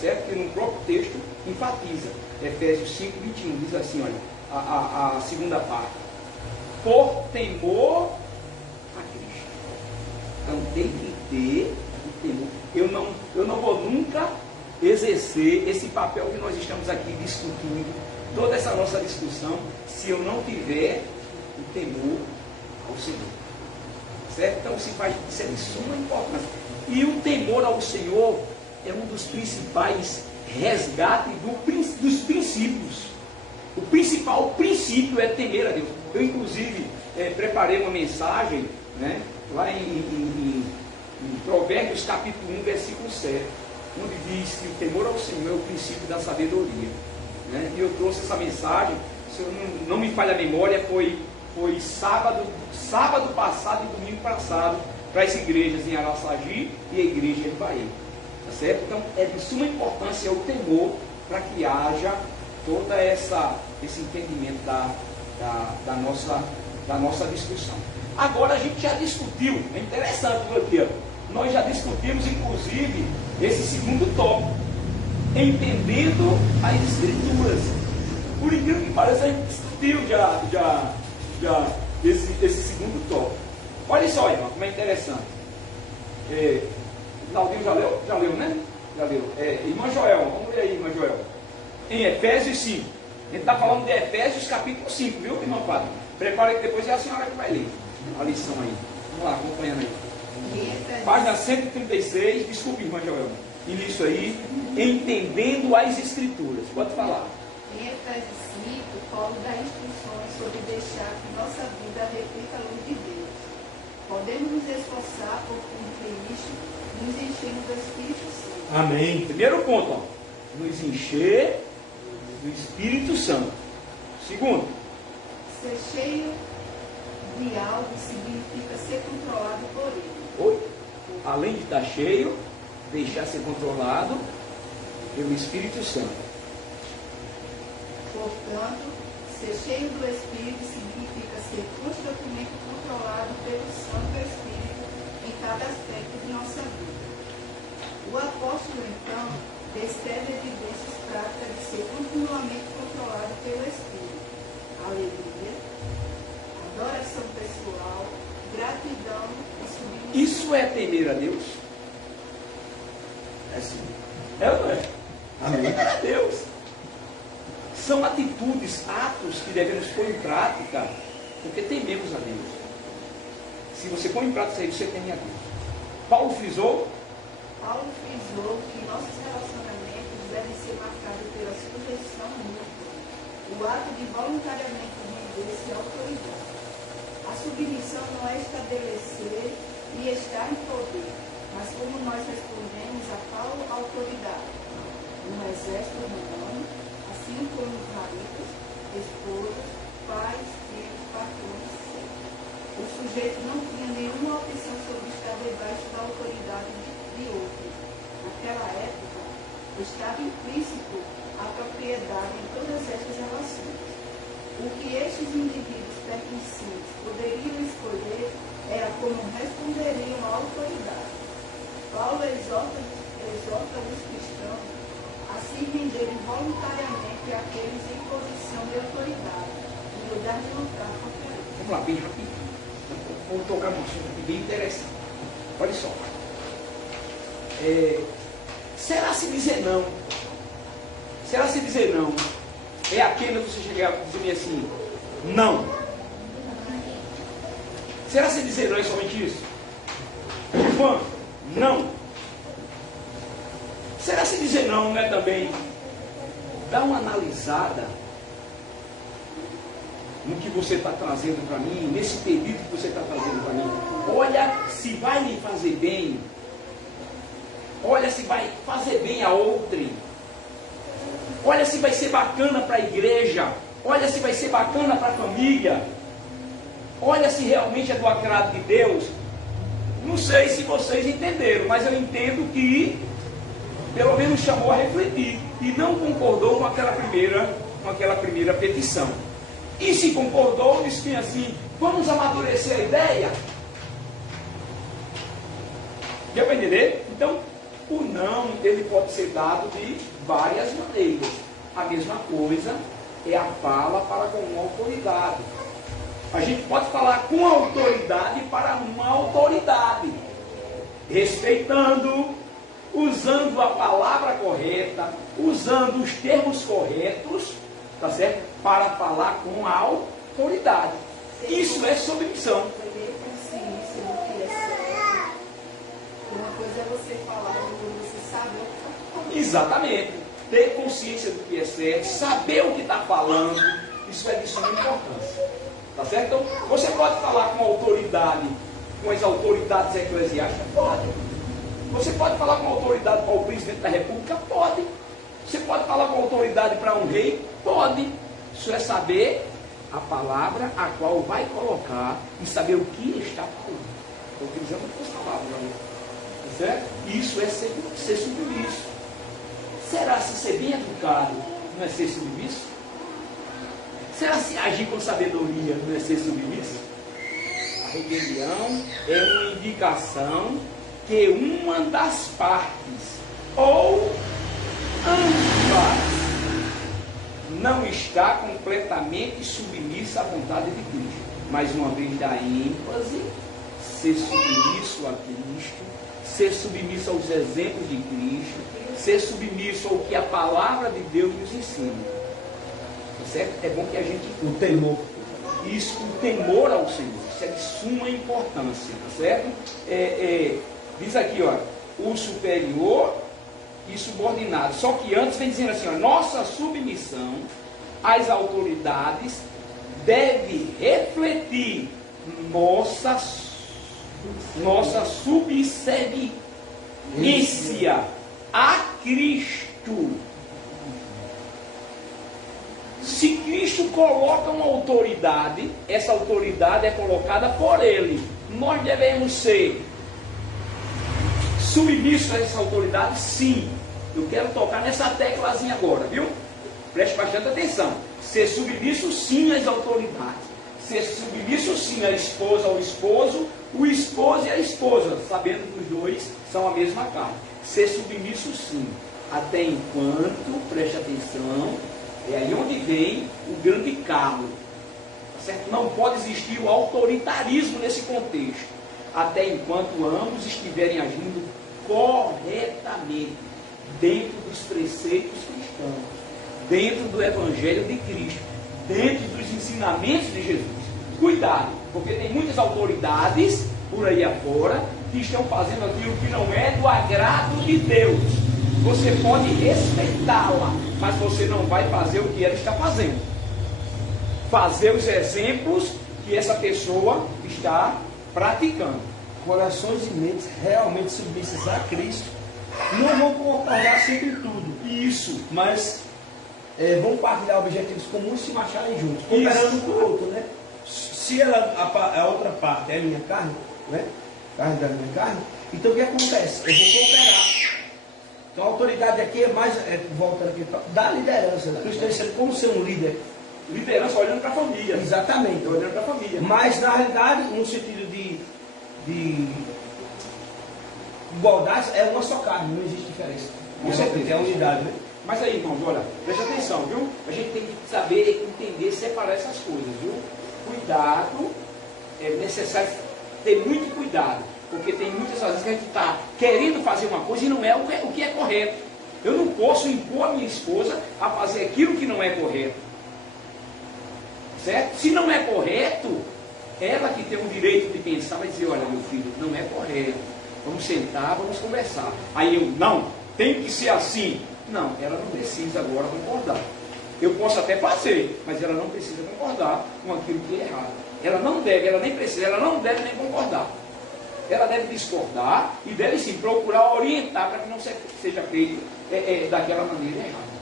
Certo? Que no próprio texto enfatiza. Efésios 5, 21 diz assim, olha, a segunda parte. Por temor a Cristo. Então tem que ter o temor. Eu não vou nunca exercer esse papel que nós estamos aqui discutindo, toda essa nossa discussão, se eu não tiver o temor ao Senhor. Certo? Então isso é de suma importância. E o temor ao Senhor é um dos principais resgates dos princípios. O principal princípio é temer a Deus. Eu, inclusive, preparei uma mensagem, né, lá em Provérbios capítulo 1, versículo 7, onde diz que o temor ao Senhor é o princípio da sabedoria. Né? E eu trouxe essa mensagem, se eu não me falha a memória, foi sábado passado e domingo passado, para as igrejas em Araçagi e a igreja em Bahia. Tá certo? Então, é de suma importância o temor para que haja todo esse entendimento da nossa discussão. Agora a gente já discutiu, é interessante aqui, ó, nós já discutimos inclusive esse segundo tópico, entendendo as escrituras. Por incrível que pareça, a gente discutiu já esse segundo tópico. Olha só, irmão, como é interessante. Claudinho já leu? Já leu, né? Já leu. Irmã Joel, vamos ler aí, irmã Joel. Em Efésios 5. A gente está falando de Efésios capítulo 5, viu, irmão Padre? Prepare que depois é a senhora que vai ler a lição aí. Vamos lá, acompanhando aí. Página 136, desculpe, irmã Joel. Início aí, entendendo as escrituras. Pode falar. Em Efésios 5, Paulo dá instruções sobre deixar que nossa vida reflita a luz de Deus. Podemos nos esforçar por cumprir isso, nos enchendo do Espírito Santo. Amém. Primeiro ponto, ó, nos encher do Espírito Santo. Segundo, ser cheio de algo significa ser controlado por ele. além de estar cheio, deixar ser controlado pelo Espírito Santo. Portanto, ser cheio do Espírito significa ser constantemente controlado pelo Santo Espírito em cada aspecto de nossa vida. O apóstolo, então, descreve evidências práticas de ser continuamente controlado pelo Espírito. Alegria, adoração pessoal, gratidão e submissão. Isso é temer a Deus? É sim. É ou não é? Temer a Deus. São atitudes, atos que devemos pôr em prática, porque tememos a Deus. Se você põe em prática isso, você teme a Deus. Paulo frisou que nossos relacionamentos devem ser marcados pela sujeição mútua, o ato de voluntariamente render-se à autoridade. A submissão não é estabelecer e estar em poder, mas como nós respondemos a tal autoridade. No exército romano, assim como os maridos, esposas, pais, filhos, patrões, o sujeito não tinha nenhuma opção sobre estar debaixo da autoridade de outro. Naquela época, estava implícito a propriedade em todas estas relações. O que estes indivíduos pertencentes poderiam escolher era como responsável exorta os cristãos a se renderem voluntariamente àqueles em posição de autoridade, em lugar de lutar contra eles. Vamos lá, bem rapidinho. Vou tocar num assunto aqui bem interessante. Olha só. Será se dizer não? Será se dizer não? É apenas você chegar e dizer assim, não. Será se dizer não é somente isso? Ivan, não. Será se dizer não é também dar uma analisada no que você está trazendo para mim, nesse pedido que você está trazendo para mim? Olha se vai me fazer bem. Olha se vai fazer bem a outrem. Olha se vai ser bacana para a igreja. Olha se vai ser bacana para a família. Olha se realmente é do agrado de Deus. Não sei se vocês entenderam, mas eu entendo que pelo menos chamou a refletir e não concordou com aquela primeira petição. E se concordou, disse assim, vamos amadurecer a ideia. Deu para entender? Então, o não, ele pode ser dado de várias maneiras. A mesma coisa é a fala para com uma autoridade. A gente pode falar com autoridade para uma autoridade, respeitando, usando a palavra correta, usando os termos corretos, tá certo? Para falar com a autoridade. Isso é submissão. Ter consciência do que é certo. Uma coisa é você falar e outra você saber o que está falando. Exatamente. Ter consciência do que é certo, saber o que está falando, isso é de suma importância. Tá certo? Então, você pode falar com autoridade, com as autoridades eclesiásticas? Pode. Você pode falar com autoridade para o presidente da república? Pode. Você pode falar com autoridade para um rei? Pode. Isso é saber a palavra a qual vai colocar e saber o que está falando. Estou utilizando as palavras. Tá certo? Isso é ser submisso. Será se ser bem educado não é ser submisso? Será se agir com sabedoria não é ser submisso? A rebelião é uma indicação que uma das partes ou ambas não está completamente submissa à vontade de Cristo. Mais uma vez dá ênfase, ser submisso a Cristo, ser submisso aos exemplos de Cristo, ser submisso ao que a palavra de Deus nos ensina. Certo? É bom que a gente... O temor. Isso, o temor ao Senhor. Isso é de suma importância. Tá certo? Diz aqui, ó, o superior e subordinado. Só que antes vem dizendo assim, ó, nossa submissão às autoridades deve refletir nossa subserviência a Cristo. Se Cristo coloca uma autoridade, essa autoridade é colocada por Ele. Nós devemos ser submissos a essa autoridade? Sim. Eu quero tocar nessa teclazinha agora, viu? Preste bastante atenção. Ser submisso sim às autoridades. Ser submisso sim à esposa ao esposo, o esposo e a esposa, sabendo que os dois são a mesma carne. Ser submisso sim. Até enquanto, preste atenção, é aí onde vem o grande calo. Certo? Não pode existir o autoritarismo nesse contexto. Até enquanto ambos estiverem agindo corretamente, dentro dos preceitos cristãos, dentro do Evangelho de Cristo, dentro dos ensinamentos de Jesus. Cuidado, porque tem muitas autoridades por aí afora que estão fazendo aquilo que não é do agrado de Deus. Você pode respeitá-la, mas você não vai fazer o que ela está fazendo. Fazer os exemplos que essa pessoa está praticando. Corações e mentes realmente submissos a Cristo não vão concordar sempre em tudo. Isso. Mas vão partilhar objetivos comuns e se marcharem juntos, cooperando um com o outro, né? Se a outra parte é a minha carne, né? Carne da minha carne, então o que acontece? Eu vou cooperar. Então a autoridade aqui é mais, voltando aqui, da liderança. Né? Cristo está dizendo como ser um líder. Liderança olhando para a família. Exatamente. Olhando para a família. Mas na realidade, no sentido de igualdade é uma só carne, não existe diferença. Com certeza, é a unidade, né? Mas aí, irmãos, olha, preste atenção, viu? A gente tem que saber entender, separar essas coisas, viu? Cuidado, é necessário ter muito cuidado, porque tem muitas vezes que a gente está querendo fazer uma coisa e não é o que é correto. Eu não posso impor a minha esposa a fazer aquilo que não é correto. Certo? Se não é correto, ela que tem o direito de pensar, vai dizer, olha meu filho, não é correto. Vamos sentar, vamos conversar. Aí eu, não, tem que ser assim. Não, ela não precisa agora concordar. Eu posso até fazer, mas ela não precisa concordar com aquilo que é errado. Ela não deve, ela nem precisa, ela não deve nem concordar. Ela deve discordar e deve sim procurar orientar para que não seja feito daquela maneira errada.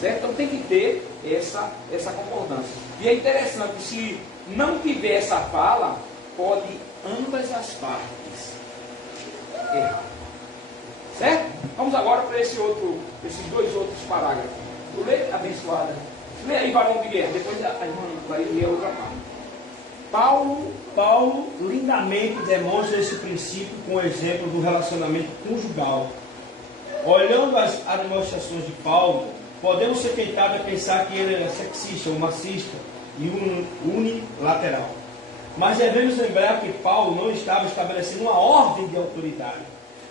Certo? Então tem que ter essa concordância. E é interessante, se não tiver essa fala, pode ambas as partes errar. Certo? Vamos agora para esses dois outros parágrafos. Tu lê, abençoada. Lê aí, varão de guerra. Depois a irmã vai ler a outra parte. Paulo lindamente demonstra esse princípio com o exemplo do relacionamento conjugal. Olhando as demonstrações de Paulo, podemos ser tentados a pensar que ele era sexista ou machista e unilateral. Mas devemos lembrar que Paulo não estava estabelecendo uma ordem de autoridade,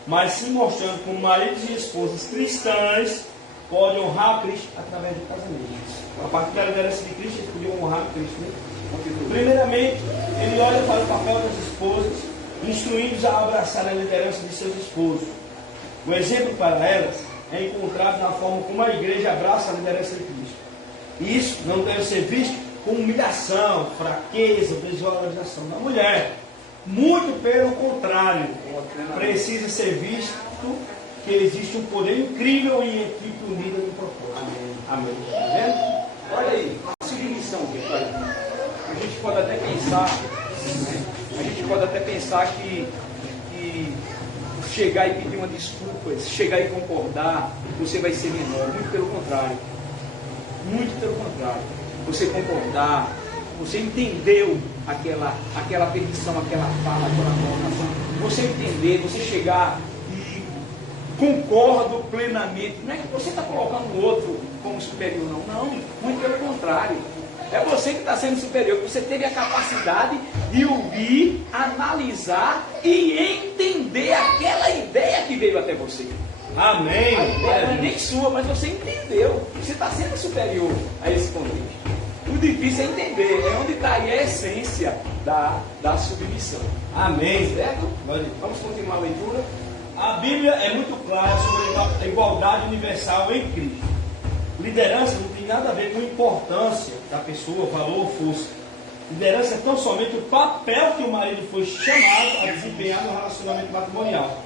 mas sim mostrando como maridos e esposas cristãs podem honrar a Cristo através do casamento. A partir da liderança de Cristo, eles podiam honrar a Cristo. Né? Primeiramente, ele olha para o papel das esposas, instruindo-os a abraçar a liderança de seus esposos. O exemplo para elas é encontrado na forma como a igreja abraça a liderança de Cristo. E isso não deve ser visto como humilhação, fraqueza, desvalorização da mulher. Muito pelo contrário, precisa ser visto que existe um poder incrível em equipe unida no propósito. Amém. Tá vendo? Olha aí, a submissão, olha. A gente pode até pensar, né? A gente pode até pensar que chegar e pedir uma desculpa, chegar e concordar, você vai ser menor. Muito pelo contrário. Muito pelo contrário. Você concordar, você entendeu aquela petição, aquela fala, aquela colocação. Você entender, você chegar e concordo plenamente. Não é que você está colocando o outro como superior, não. Não, muito pelo contrário. É você que está sendo superior, que você teve a capacidade de ouvir, analisar e entender aquela ideia que veio até você. Amém. A ideia não é nem sua, mas você entendeu. Você está sendo superior a esse contexto. O difícil é entender, é onde está aí a essência da submissão. Amém. Certo? Vamos continuar a leitura. A Bíblia é muito clara sobre a igualdade universal em Cristo. Liderança não tem nada a ver com importância da pessoa, valor ou força. Liderança é tão somente o papel que o marido foi chamado a desempenhar no relacionamento matrimonial.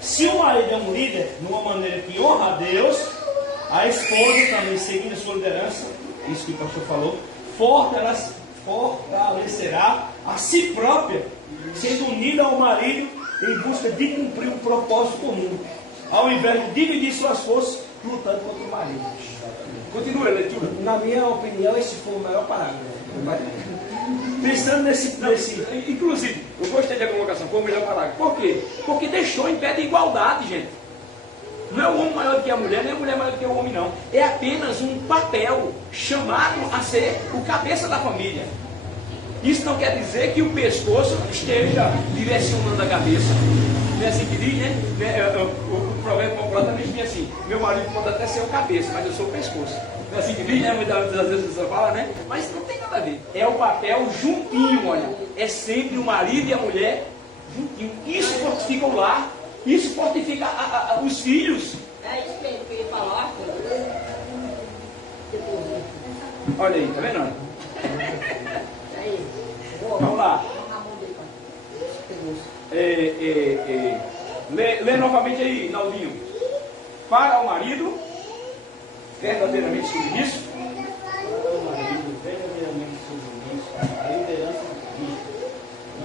Se o marido é um líder de uma maneira que honra a Deus, a esposa também, seguindo a sua liderança, isso que o pastor falou, fortalecerá a si própria, sendo unida ao marido em busca de cumprir um propósito comum, ao invés de dividir suas forças lutando contra o marido. Continua a leitura. Na minha opinião, esse foi o maior parágrafo. Pensando nesse... Inclusive, eu gostei da colocação, foi o melhor parágrafo. Por quê? Porque deixou em pé de igualdade, gente. Não é o homem maior do que a mulher, nem a mulher maior do que o homem, não. É apenas um papel chamado a ser o cabeça da família. Isso não quer dizer que o pescoço esteja direcionando a cabeça. Não é assim que diz, né? O provérbio popular também diz assim: meu marido pode até ser o cabeça, mas eu sou o pescoço. Não é assim que diz, né? Muitas vezes você fala, né? Mas não tem nada a ver. É o papel juntinho, olha. É sempre o marido e a mulher juntinho. Isso fortifica o lar. Isso fortifica os filhos. É isso mesmo que eu ia falar. Olha aí, tá vendo? Aí. Vamos lá. Lê novamente aí, Naldinho. Para o marido, verdadeiramente submisso. Para o marido, verdadeiramente submisso, a liderança de Cristo.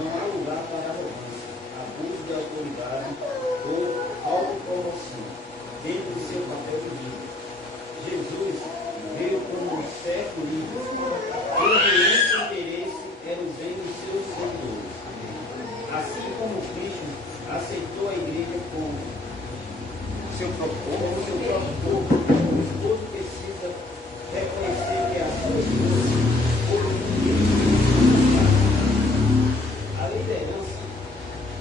Não há lugar para arrogância, abuso de autoridade ou autopromoção dentro do seu papel de vida. Jesus veio como um certo líder, cujo único interesse era o bem dos seus seguidores. Assim como Cristo aceitou a igreja como seu próprio corpo. Como seu próprio corpo, o esposo precisa reconhecer que a sua esposa a liderança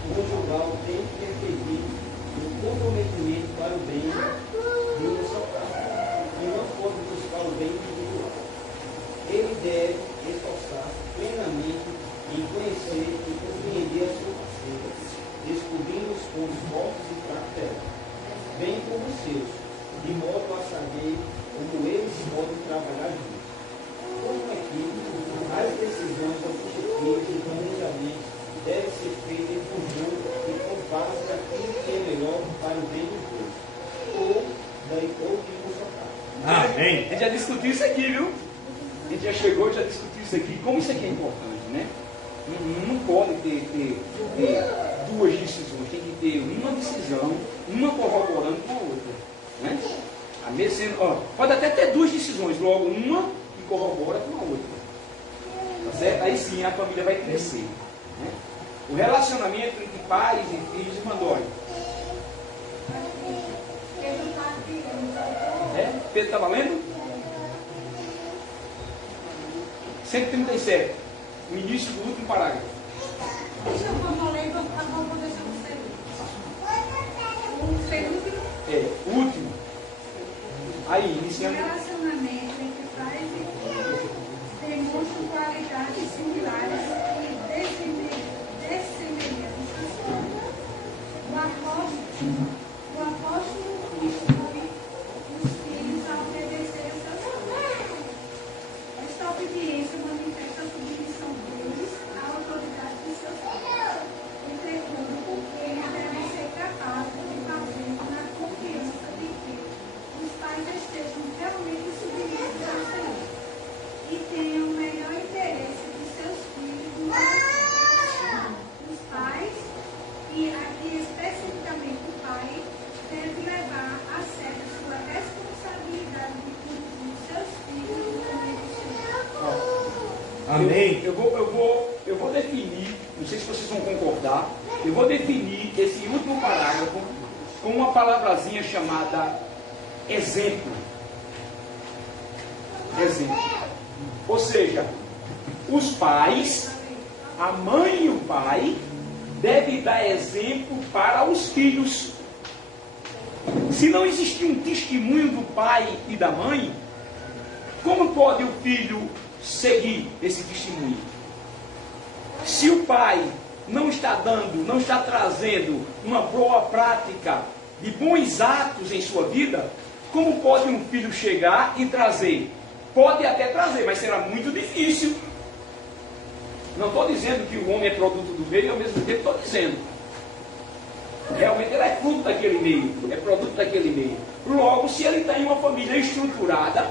conjugal tem que referir o comprometimento para o bem de uma só casa e não pode buscar o bem individual. Ele deve esforçar-se plenamente em conhecer e compreender a sua parceira, descobrindo os pontos fortes e fracos dela, bem como os seus, de modo a saber como eles podem trabalhar juntos. Como equipe, as decisões objetivas e planejamentos devem ser feitas em conjunto e com base naquilo que é melhor para o bem dos dois, ou de um só caso. Amém. A gente já discutiu isso aqui, viu? A gente já chegou e já discutiu isso aqui. Como isso aqui é importante, né? Não pode ter duas decisões. Tem que ter uma decisão, uma corroborando com a outra. Né? A mesma, pode até ter duas decisões, logo uma que corrobora com a outra. Tá certo? Aí sim a família vai crescer. Né? O relacionamento entre pais e filhos, Mandói. Pedro está valendo? 137. O início do último parágrafo. Deixa eu vou ler, vou deixar você ler. O último. Aí, O iniciando. relacionamento entre pais e filhos demonstra qualidades similares e dessemelhanças. O apóstolo instrui os filhos a obedecer a seus pais. Esta obediência manifesta a submissão deles à autoridade de seus pais. Entretanto, eles devem ser capazes de fazer na confiança de que os pais estejam realmente submissos ao Senhor e tenham o melhor interesse de seus filhos no coração. Os pais, e aqui especificamente o pai, deve levar a sério sua responsabilidade de conduzir seus filhos no caminho do Senhor. Amém. Eu vou definir, não sei se vocês vão concordar, eu vou definir esse último parágrafo com uma palavrazinha chamada exemplo. Exemplo. Ou seja, os pais, a mãe e o pai, devem dar exemplo para os filhos. Se não existir um testemunho do pai e da mãe, como pode o filho seguir esse testemunho? Se o pai não está dando, não está trazendo uma boa prática de bons atos em sua vida, como pode um filho chegar e trazer? Pode até trazer, mas será muito difícil. Não estou dizendo que o homem é produto do meio, ao mesmo tempo estou dizendo. Realmente ele é fruto daquele meio, é produto daquele meio. Logo, se ele tem uma família estruturada,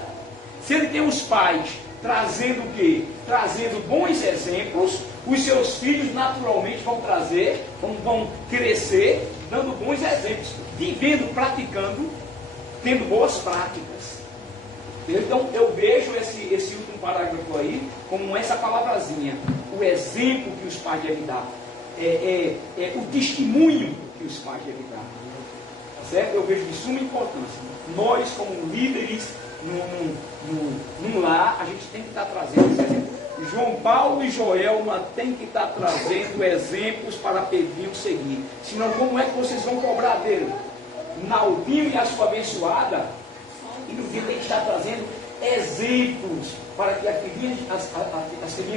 se ele tem os pais trazendo o quê? Trazendo bons exemplos, os seus filhos naturalmente vão trazer, vão crescer, dando bons exemplos, vivendo, praticando, tendo boas práticas. Então eu vejo esse último parágrafo aí como essa palavrazinha, o exemplo que os pais devem dar, o testemunho que os pais devem dar. Tá certo? Eu vejo de suma importância. Nós, como líderes num lar, a gente tem que estar trazendo esse exemplo. João Paulo e Joelma têm que estar trazendo exemplos para Pedrinho seguir. Senão, como é que vocês vão cobrar dele? Naldinho e a sua abençoada, e no dia tem que estar trazendo exemplos para que as filhinhas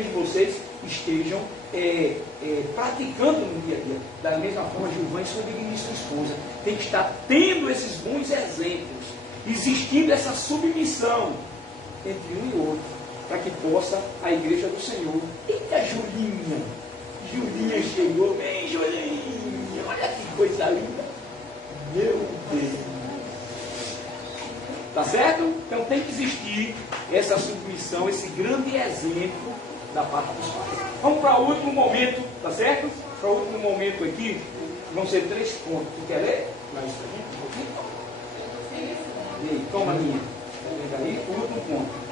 de vocês estejam praticando no dia a dia. Da mesma forma, Gilvan e sua digníssima esposa tem que estar tendo esses bons exemplos, existindo essa submissão entre um e outro, para que possa a igreja do Senhor. Eita, Julinha chegou, vem Julinha, olha que coisa linda, meu Deus. Tá certo? Então tem que existir essa submissão, esse grande exemplo da parte dos pais. Vamos para o último momento, tá certo? Para o último momento aqui, vão ser 3 pontos. Tu quer ler? Vai isso aqui, um pouquinho. Toma a linha. Daí, o último ponto.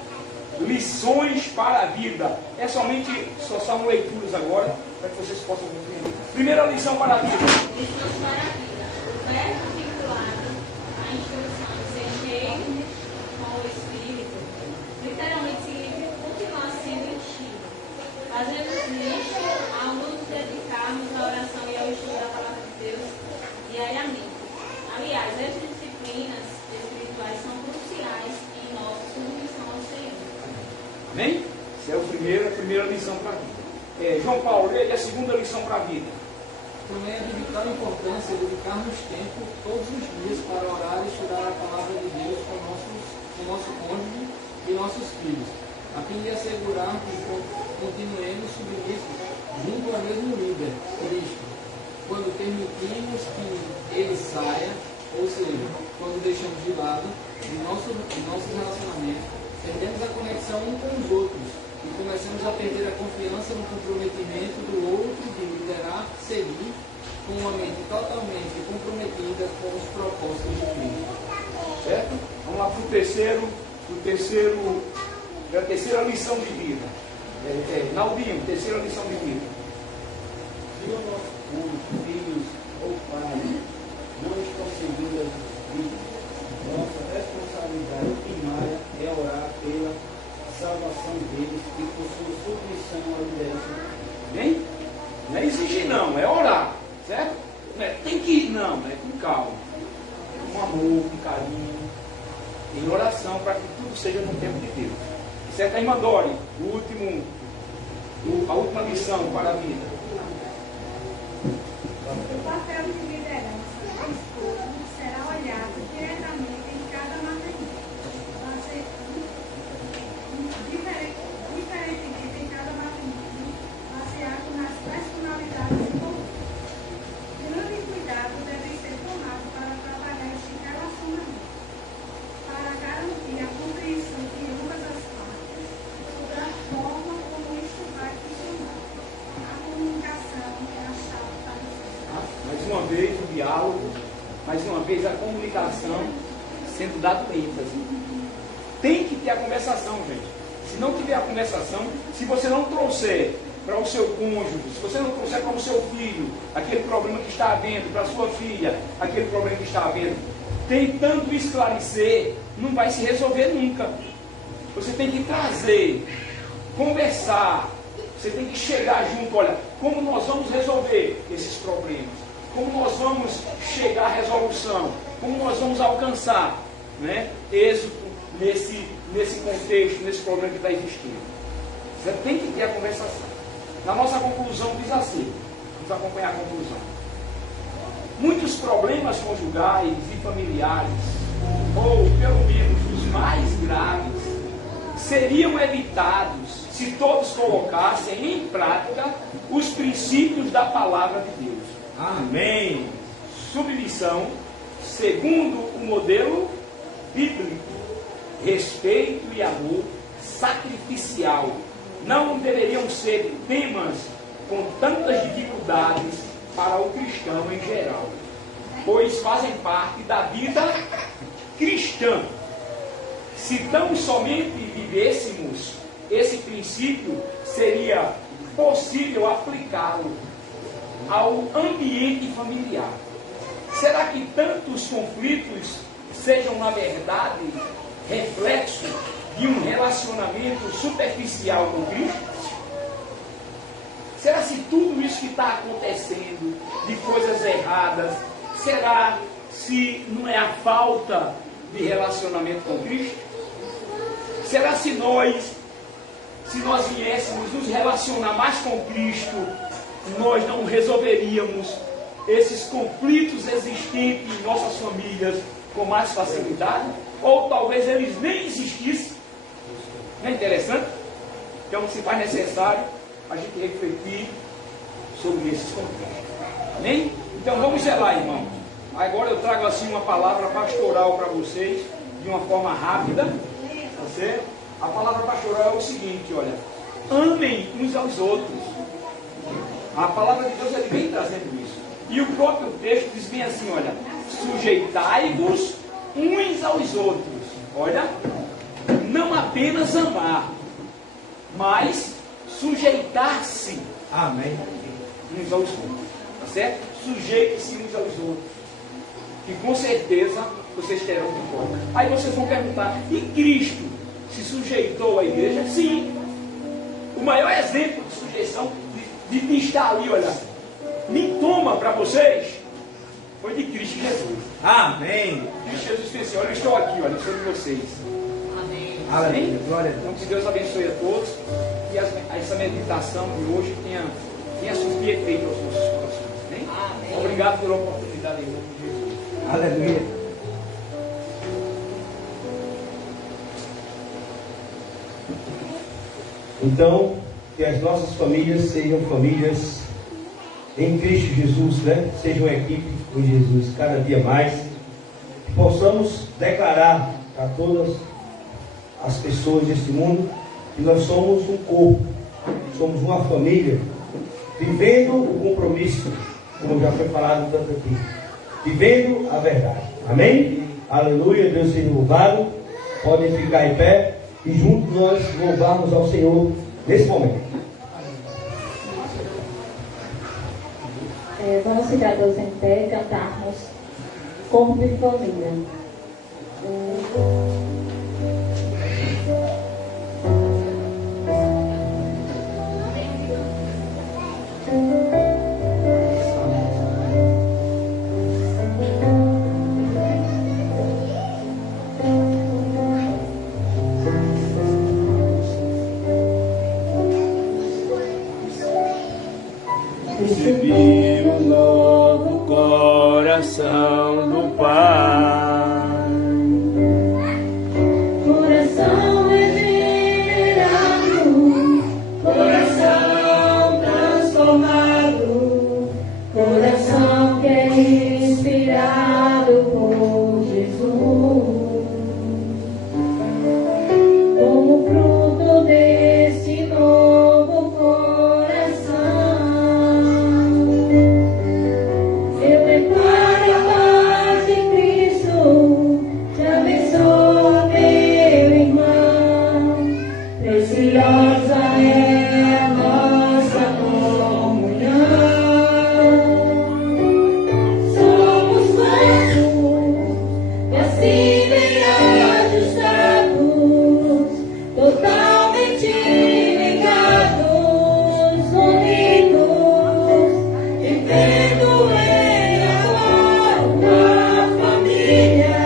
Lições para a vida. Só são leituras agora, para que vocês possam compreender. Primeira lição para a vida. Lições para a vida. O verbo vinculado a instrução de ser cheio com o Espírito, literalmente significa continuar sendo enchido. Fazemos isso ao nos dedicarmos à oração e ao estudo da palavra de Deus diariamente. Aliás, essas disciplinas espirituais são cruciais em nossa submissão ao Senhor. Amém? Essa é a primeira lição para a vida. João Paulo, leia a segunda lição para a vida. Também é de vital importância dedicarmos tempo todos os dias para orar e estudar a palavra de Deus com o nosso cônjuge e nossos filhos, a fim de assegurar que continuemos submissos junto ao mesmo líder, Cristo, quando permitimos que ele saia, ou seja, quando deixamos de lado nossos relacionamentos, perdemos a conexão uns com os outros e começamos a perder a confiança no comprometimento do outro de liderar, seguir, com uma mente totalmente comprometida com os propósitos de Cristo. Certo? Vamos lá para a terceira lição de vida. Naldinho, terceira lição de vida. Se os nossos filhos ou pais não estão seguindo as Escrituras, nossa responsabilidade primária é orar pela salvação deles e por sua submissão à liderança. Bem? Não é exigir não, é orar. Certo? Não é, tem que ir não, é com calma. Com amor, com carinho. Em oração para que tudo seja no tempo de Deus. Certo? Aí, Mandori, a última lição para a vida. O papel de liderança do esposo será olhado diretamente em cada matrimonio. Diferentemente em cada matrimonio, baseado nas personalidades envolvidas. Grande cuidado deve ser tomado para trabalhar este relacionamento, para garantir a compreensão de ambas as partes sobre a forma como isto vai funcionar. A comunicação é a chave para isso. Mais uma vez o diálogo, mais uma vez a comunicação sendo dado ênfase. Tem que ter a conversação, gente. Se não tiver a conversação, se você não trouxer para o seu cônjuge, se você não trouxer para o seu filho aquele problema que está havendo, para a sua filha aquele problema que está havendo, tentando esclarecer, não vai se resolver nunca. Você tem que trazer, conversar, você tem que chegar junto, olha, como nós vamos resolver esses problemas, como nós vamos chegar à resolução, como nós vamos alcançar, né, êxito nesse contexto, nesse problema que está existindo. Você tem que ter a conversação. Na nossa conclusão diz assim, vamos acompanhar a conclusão. Muitos problemas conjugais e familiares, ou pelo menos os mais graves, seriam evitados se todos colocassem em prática os princípios da palavra de Deus. Amém. Submissão, segundo o modelo bíblico, respeito e amor sacrificial, não deveriam ser temas com tantas dificuldades para o cristão em geral, pois fazem parte da vida cristã. Se tão somente vivêssemos esse princípio, seria possível aplicá-lo ao ambiente familiar. Será que tantos conflitos sejam, na verdade, reflexo de um relacionamento superficial com Cristo? Será se tudo isso que está acontecendo, de coisas erradas, será se não é a falta de relacionamento com Cristo? Será se nós viéssemos nos relacionar mais com Cristo, nós não resolveríamos esses conflitos existentes em nossas famílias com mais facilidade? Ou talvez eles nem existissem? Não é interessante? Então se faz necessário a gente refletir sobre esses conflitos. Amém? Então vamos lá, irmão. Agora eu trago assim uma palavra pastoral para vocês, de uma forma rápida. Tá certo? A palavra pastoral é o seguinte, olha. Amem uns aos outros. A palavra de Deus, ele vem trazendo isso. E o próprio texto diz bem assim, olha. Sujeitai-vos uns aos outros. Olha. Não apenas amar, mas sujeitar-se. Amém. Uns aos outros. Tá certo? Sujeite-se uns aos outros. que com certeza vocês terão de volta. Aí vocês vão perguntar, e Cristo se sujeitou à igreja? Sim. O maior exemplo de sujeição, de estar ali, olha, nem toma para vocês, foi de Cristo Jesus. Amém. Cristo Jesus disse, olha, eu estou aqui, olha, sobre vocês. Amém. Aleluia. Glória a Deus. Então que Deus abençoe a todos e essa meditação de hoje tenha surtido efeito aos nossos corações. Amém? Amém. Obrigado pela oportunidade em nome de Jesus. Aleluia. Então, que as nossas famílias sejam famílias em Cristo Jesus, né? Sejam uma equipe com Jesus cada dia mais. Que possamos declarar a todas as pessoas deste mundo que nós somos um corpo, somos uma família, vivendo o compromisso, como já foi falado tanto aqui, vivendo a verdade. Amém? Aleluia, Deus seja louvado. Podem ficar em pé e juntos nós louvarmos ao Senhor nesse momento. Vamos ficar todos em pé e cantarmos Corpo e Família. Recebi um novo coração do Pai. Coração regenerado, coração transformado, coração que é inspirado por Jesus. Como fruto deste novo coração, eu preparo a paz de Cristo, te abençoo, meu irmão. Preciosa é a nossa comunhão. Somos corpo, e assim bem ajustados, totalmente ligados, unidos, vivendo em amor, uma família,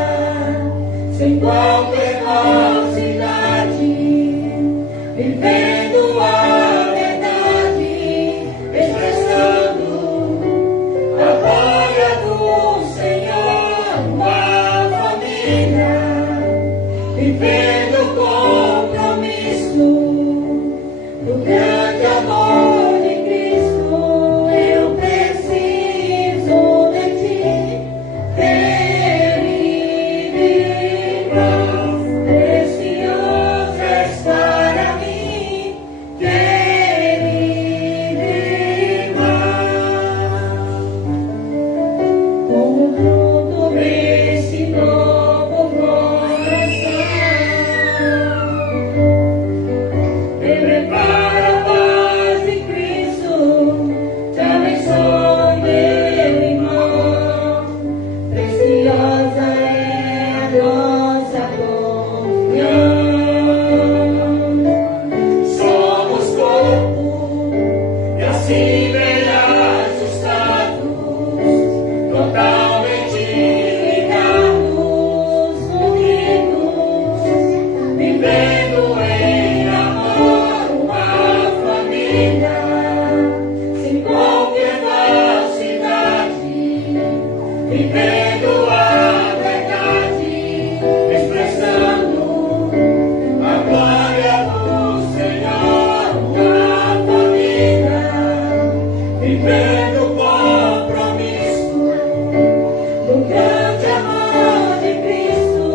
sem qualquer falsidade, vivendo a verdade, expressando a glória do Senhor, uma família, vivendo o compromisso do grande amor de Cristo. Eu preciso de ti, querido irmão, precioso és para mim, querido irmão. Como fruto desse novo coração, eu preparo a paz de Cristo, te abençoo, meu irmão. Preciosa é a nossa comunhão. Somos corpo, e assim bem ajustados, totalmente ligados, unidos, vivendo em amor, uma família, sem qualquer falsidade, vivendo a verdade, expressando a glória do Senhor, uma família, vivendo o compromisso do grande amor de Cristo.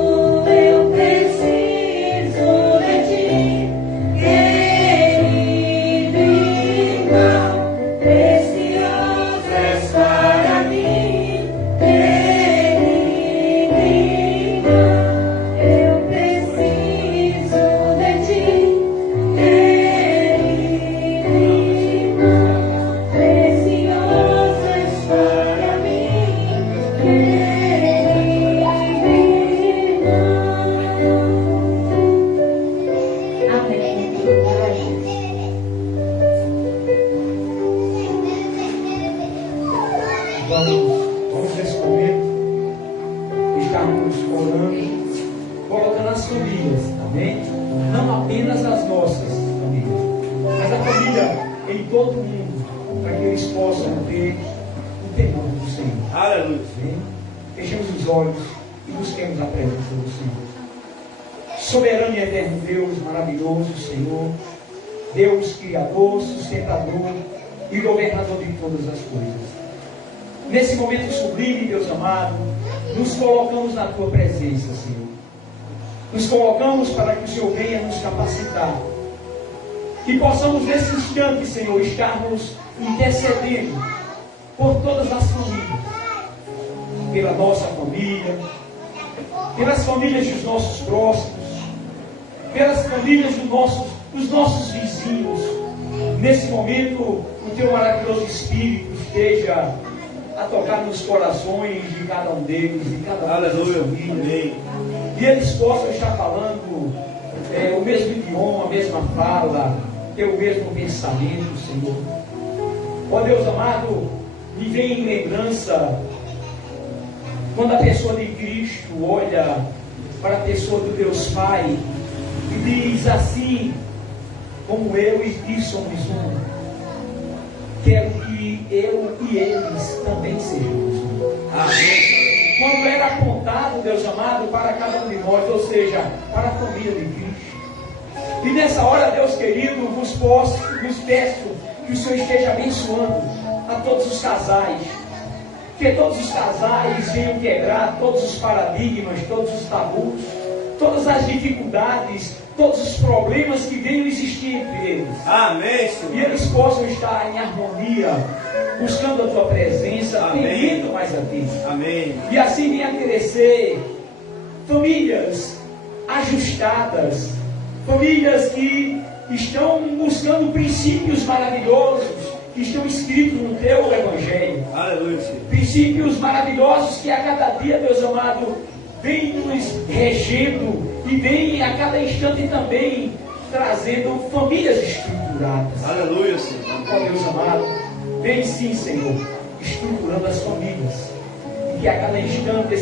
Eu preciso de ti, querido irmão, precioso és para mim, querido irmão. Eu preciso de ti, querido irmão, precioso Vamos nesse momento estarmos orando, colocando as famílias, amém? Não apenas as nossas famílias, mas a família em todo o mundo, para que eles possam ter o temor do Senhor. Aleluia. Amém? Fechemos os olhos e busquemos a presença do Senhor. Soberano e eterno Deus, maravilhoso Senhor, Deus Criador, sustentador e governador de todas as coisas. Nesse momento sublime, Deus amado, nos colocamos na Tua presença, Senhor. Nos colocamos para que o Senhor venha nos capacitar. Que possamos nesse instante, Senhor, estarmos intercedendo por todas as famílias. Pela nossa família, pelas famílias dos nossos próximos, pelas famílias dos nossos vizinhos. Nesse momento, o Teu maravilhoso Espírito esteja a tocar nos corações de cada um deles, de cada uma das famílias. E eles possam estar falando o mesmo idioma, a mesma fala, ter o mesmo pensamento, Senhor. Ó Deus amado, me vem em lembrança quando a pessoa de Cristo olha para a pessoa do Deus Pai e diz assim: como eu e ti somos um, quero que eu e eles também sejamos um. Amém. Quando era apontado, Deus amado, para cada um de nós, ou seja, para a família de Cristo. E nessa hora, Deus querido, vos peço que o Senhor esteja abençoando a todos os casais. Que todos os casais venham quebrar todos os paradigmas, todos os tabus, todas as dificuldades, todos os problemas que venham existir entre eles. Amém, Senhor. E eles possam estar em harmonia, buscando a Tua presença, pedindo mais a Ti. Amém. E assim venha crescer famílias ajustadas, famílias que estão buscando princípios maravilhosos que estão escritos no Teu Evangelho. Aleluia, Senhor. Princípios maravilhosos que a cada dia, Deus amado, vem nos regendo e vem a cada instante também trazendo famílias estruturadas. Aleluia, Senhor. Ó Deus amado, vem sim, Senhor, estruturando as famílias. E que a cada instante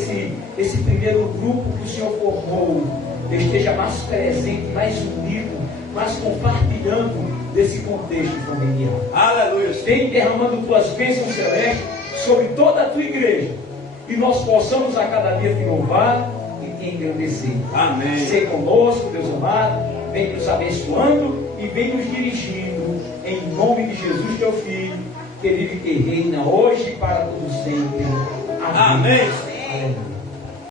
esse primeiro grupo que o Senhor formou esteja mais presente, mais unido, mais compartilhando desse contexto familiar. Aleluia, Senhor. Vem derramando Tuas bênçãos celestes sobre toda a Tua igreja. E nós possamos a cada dia Te louvar e Te engrandecer. Amém. Ser conosco, Deus amado, vem nos abençoando e vem nos dirigindo, em nome de Jesus, Teu Filho, que vive e reina hoje e para todo sempre. Amém. Amém.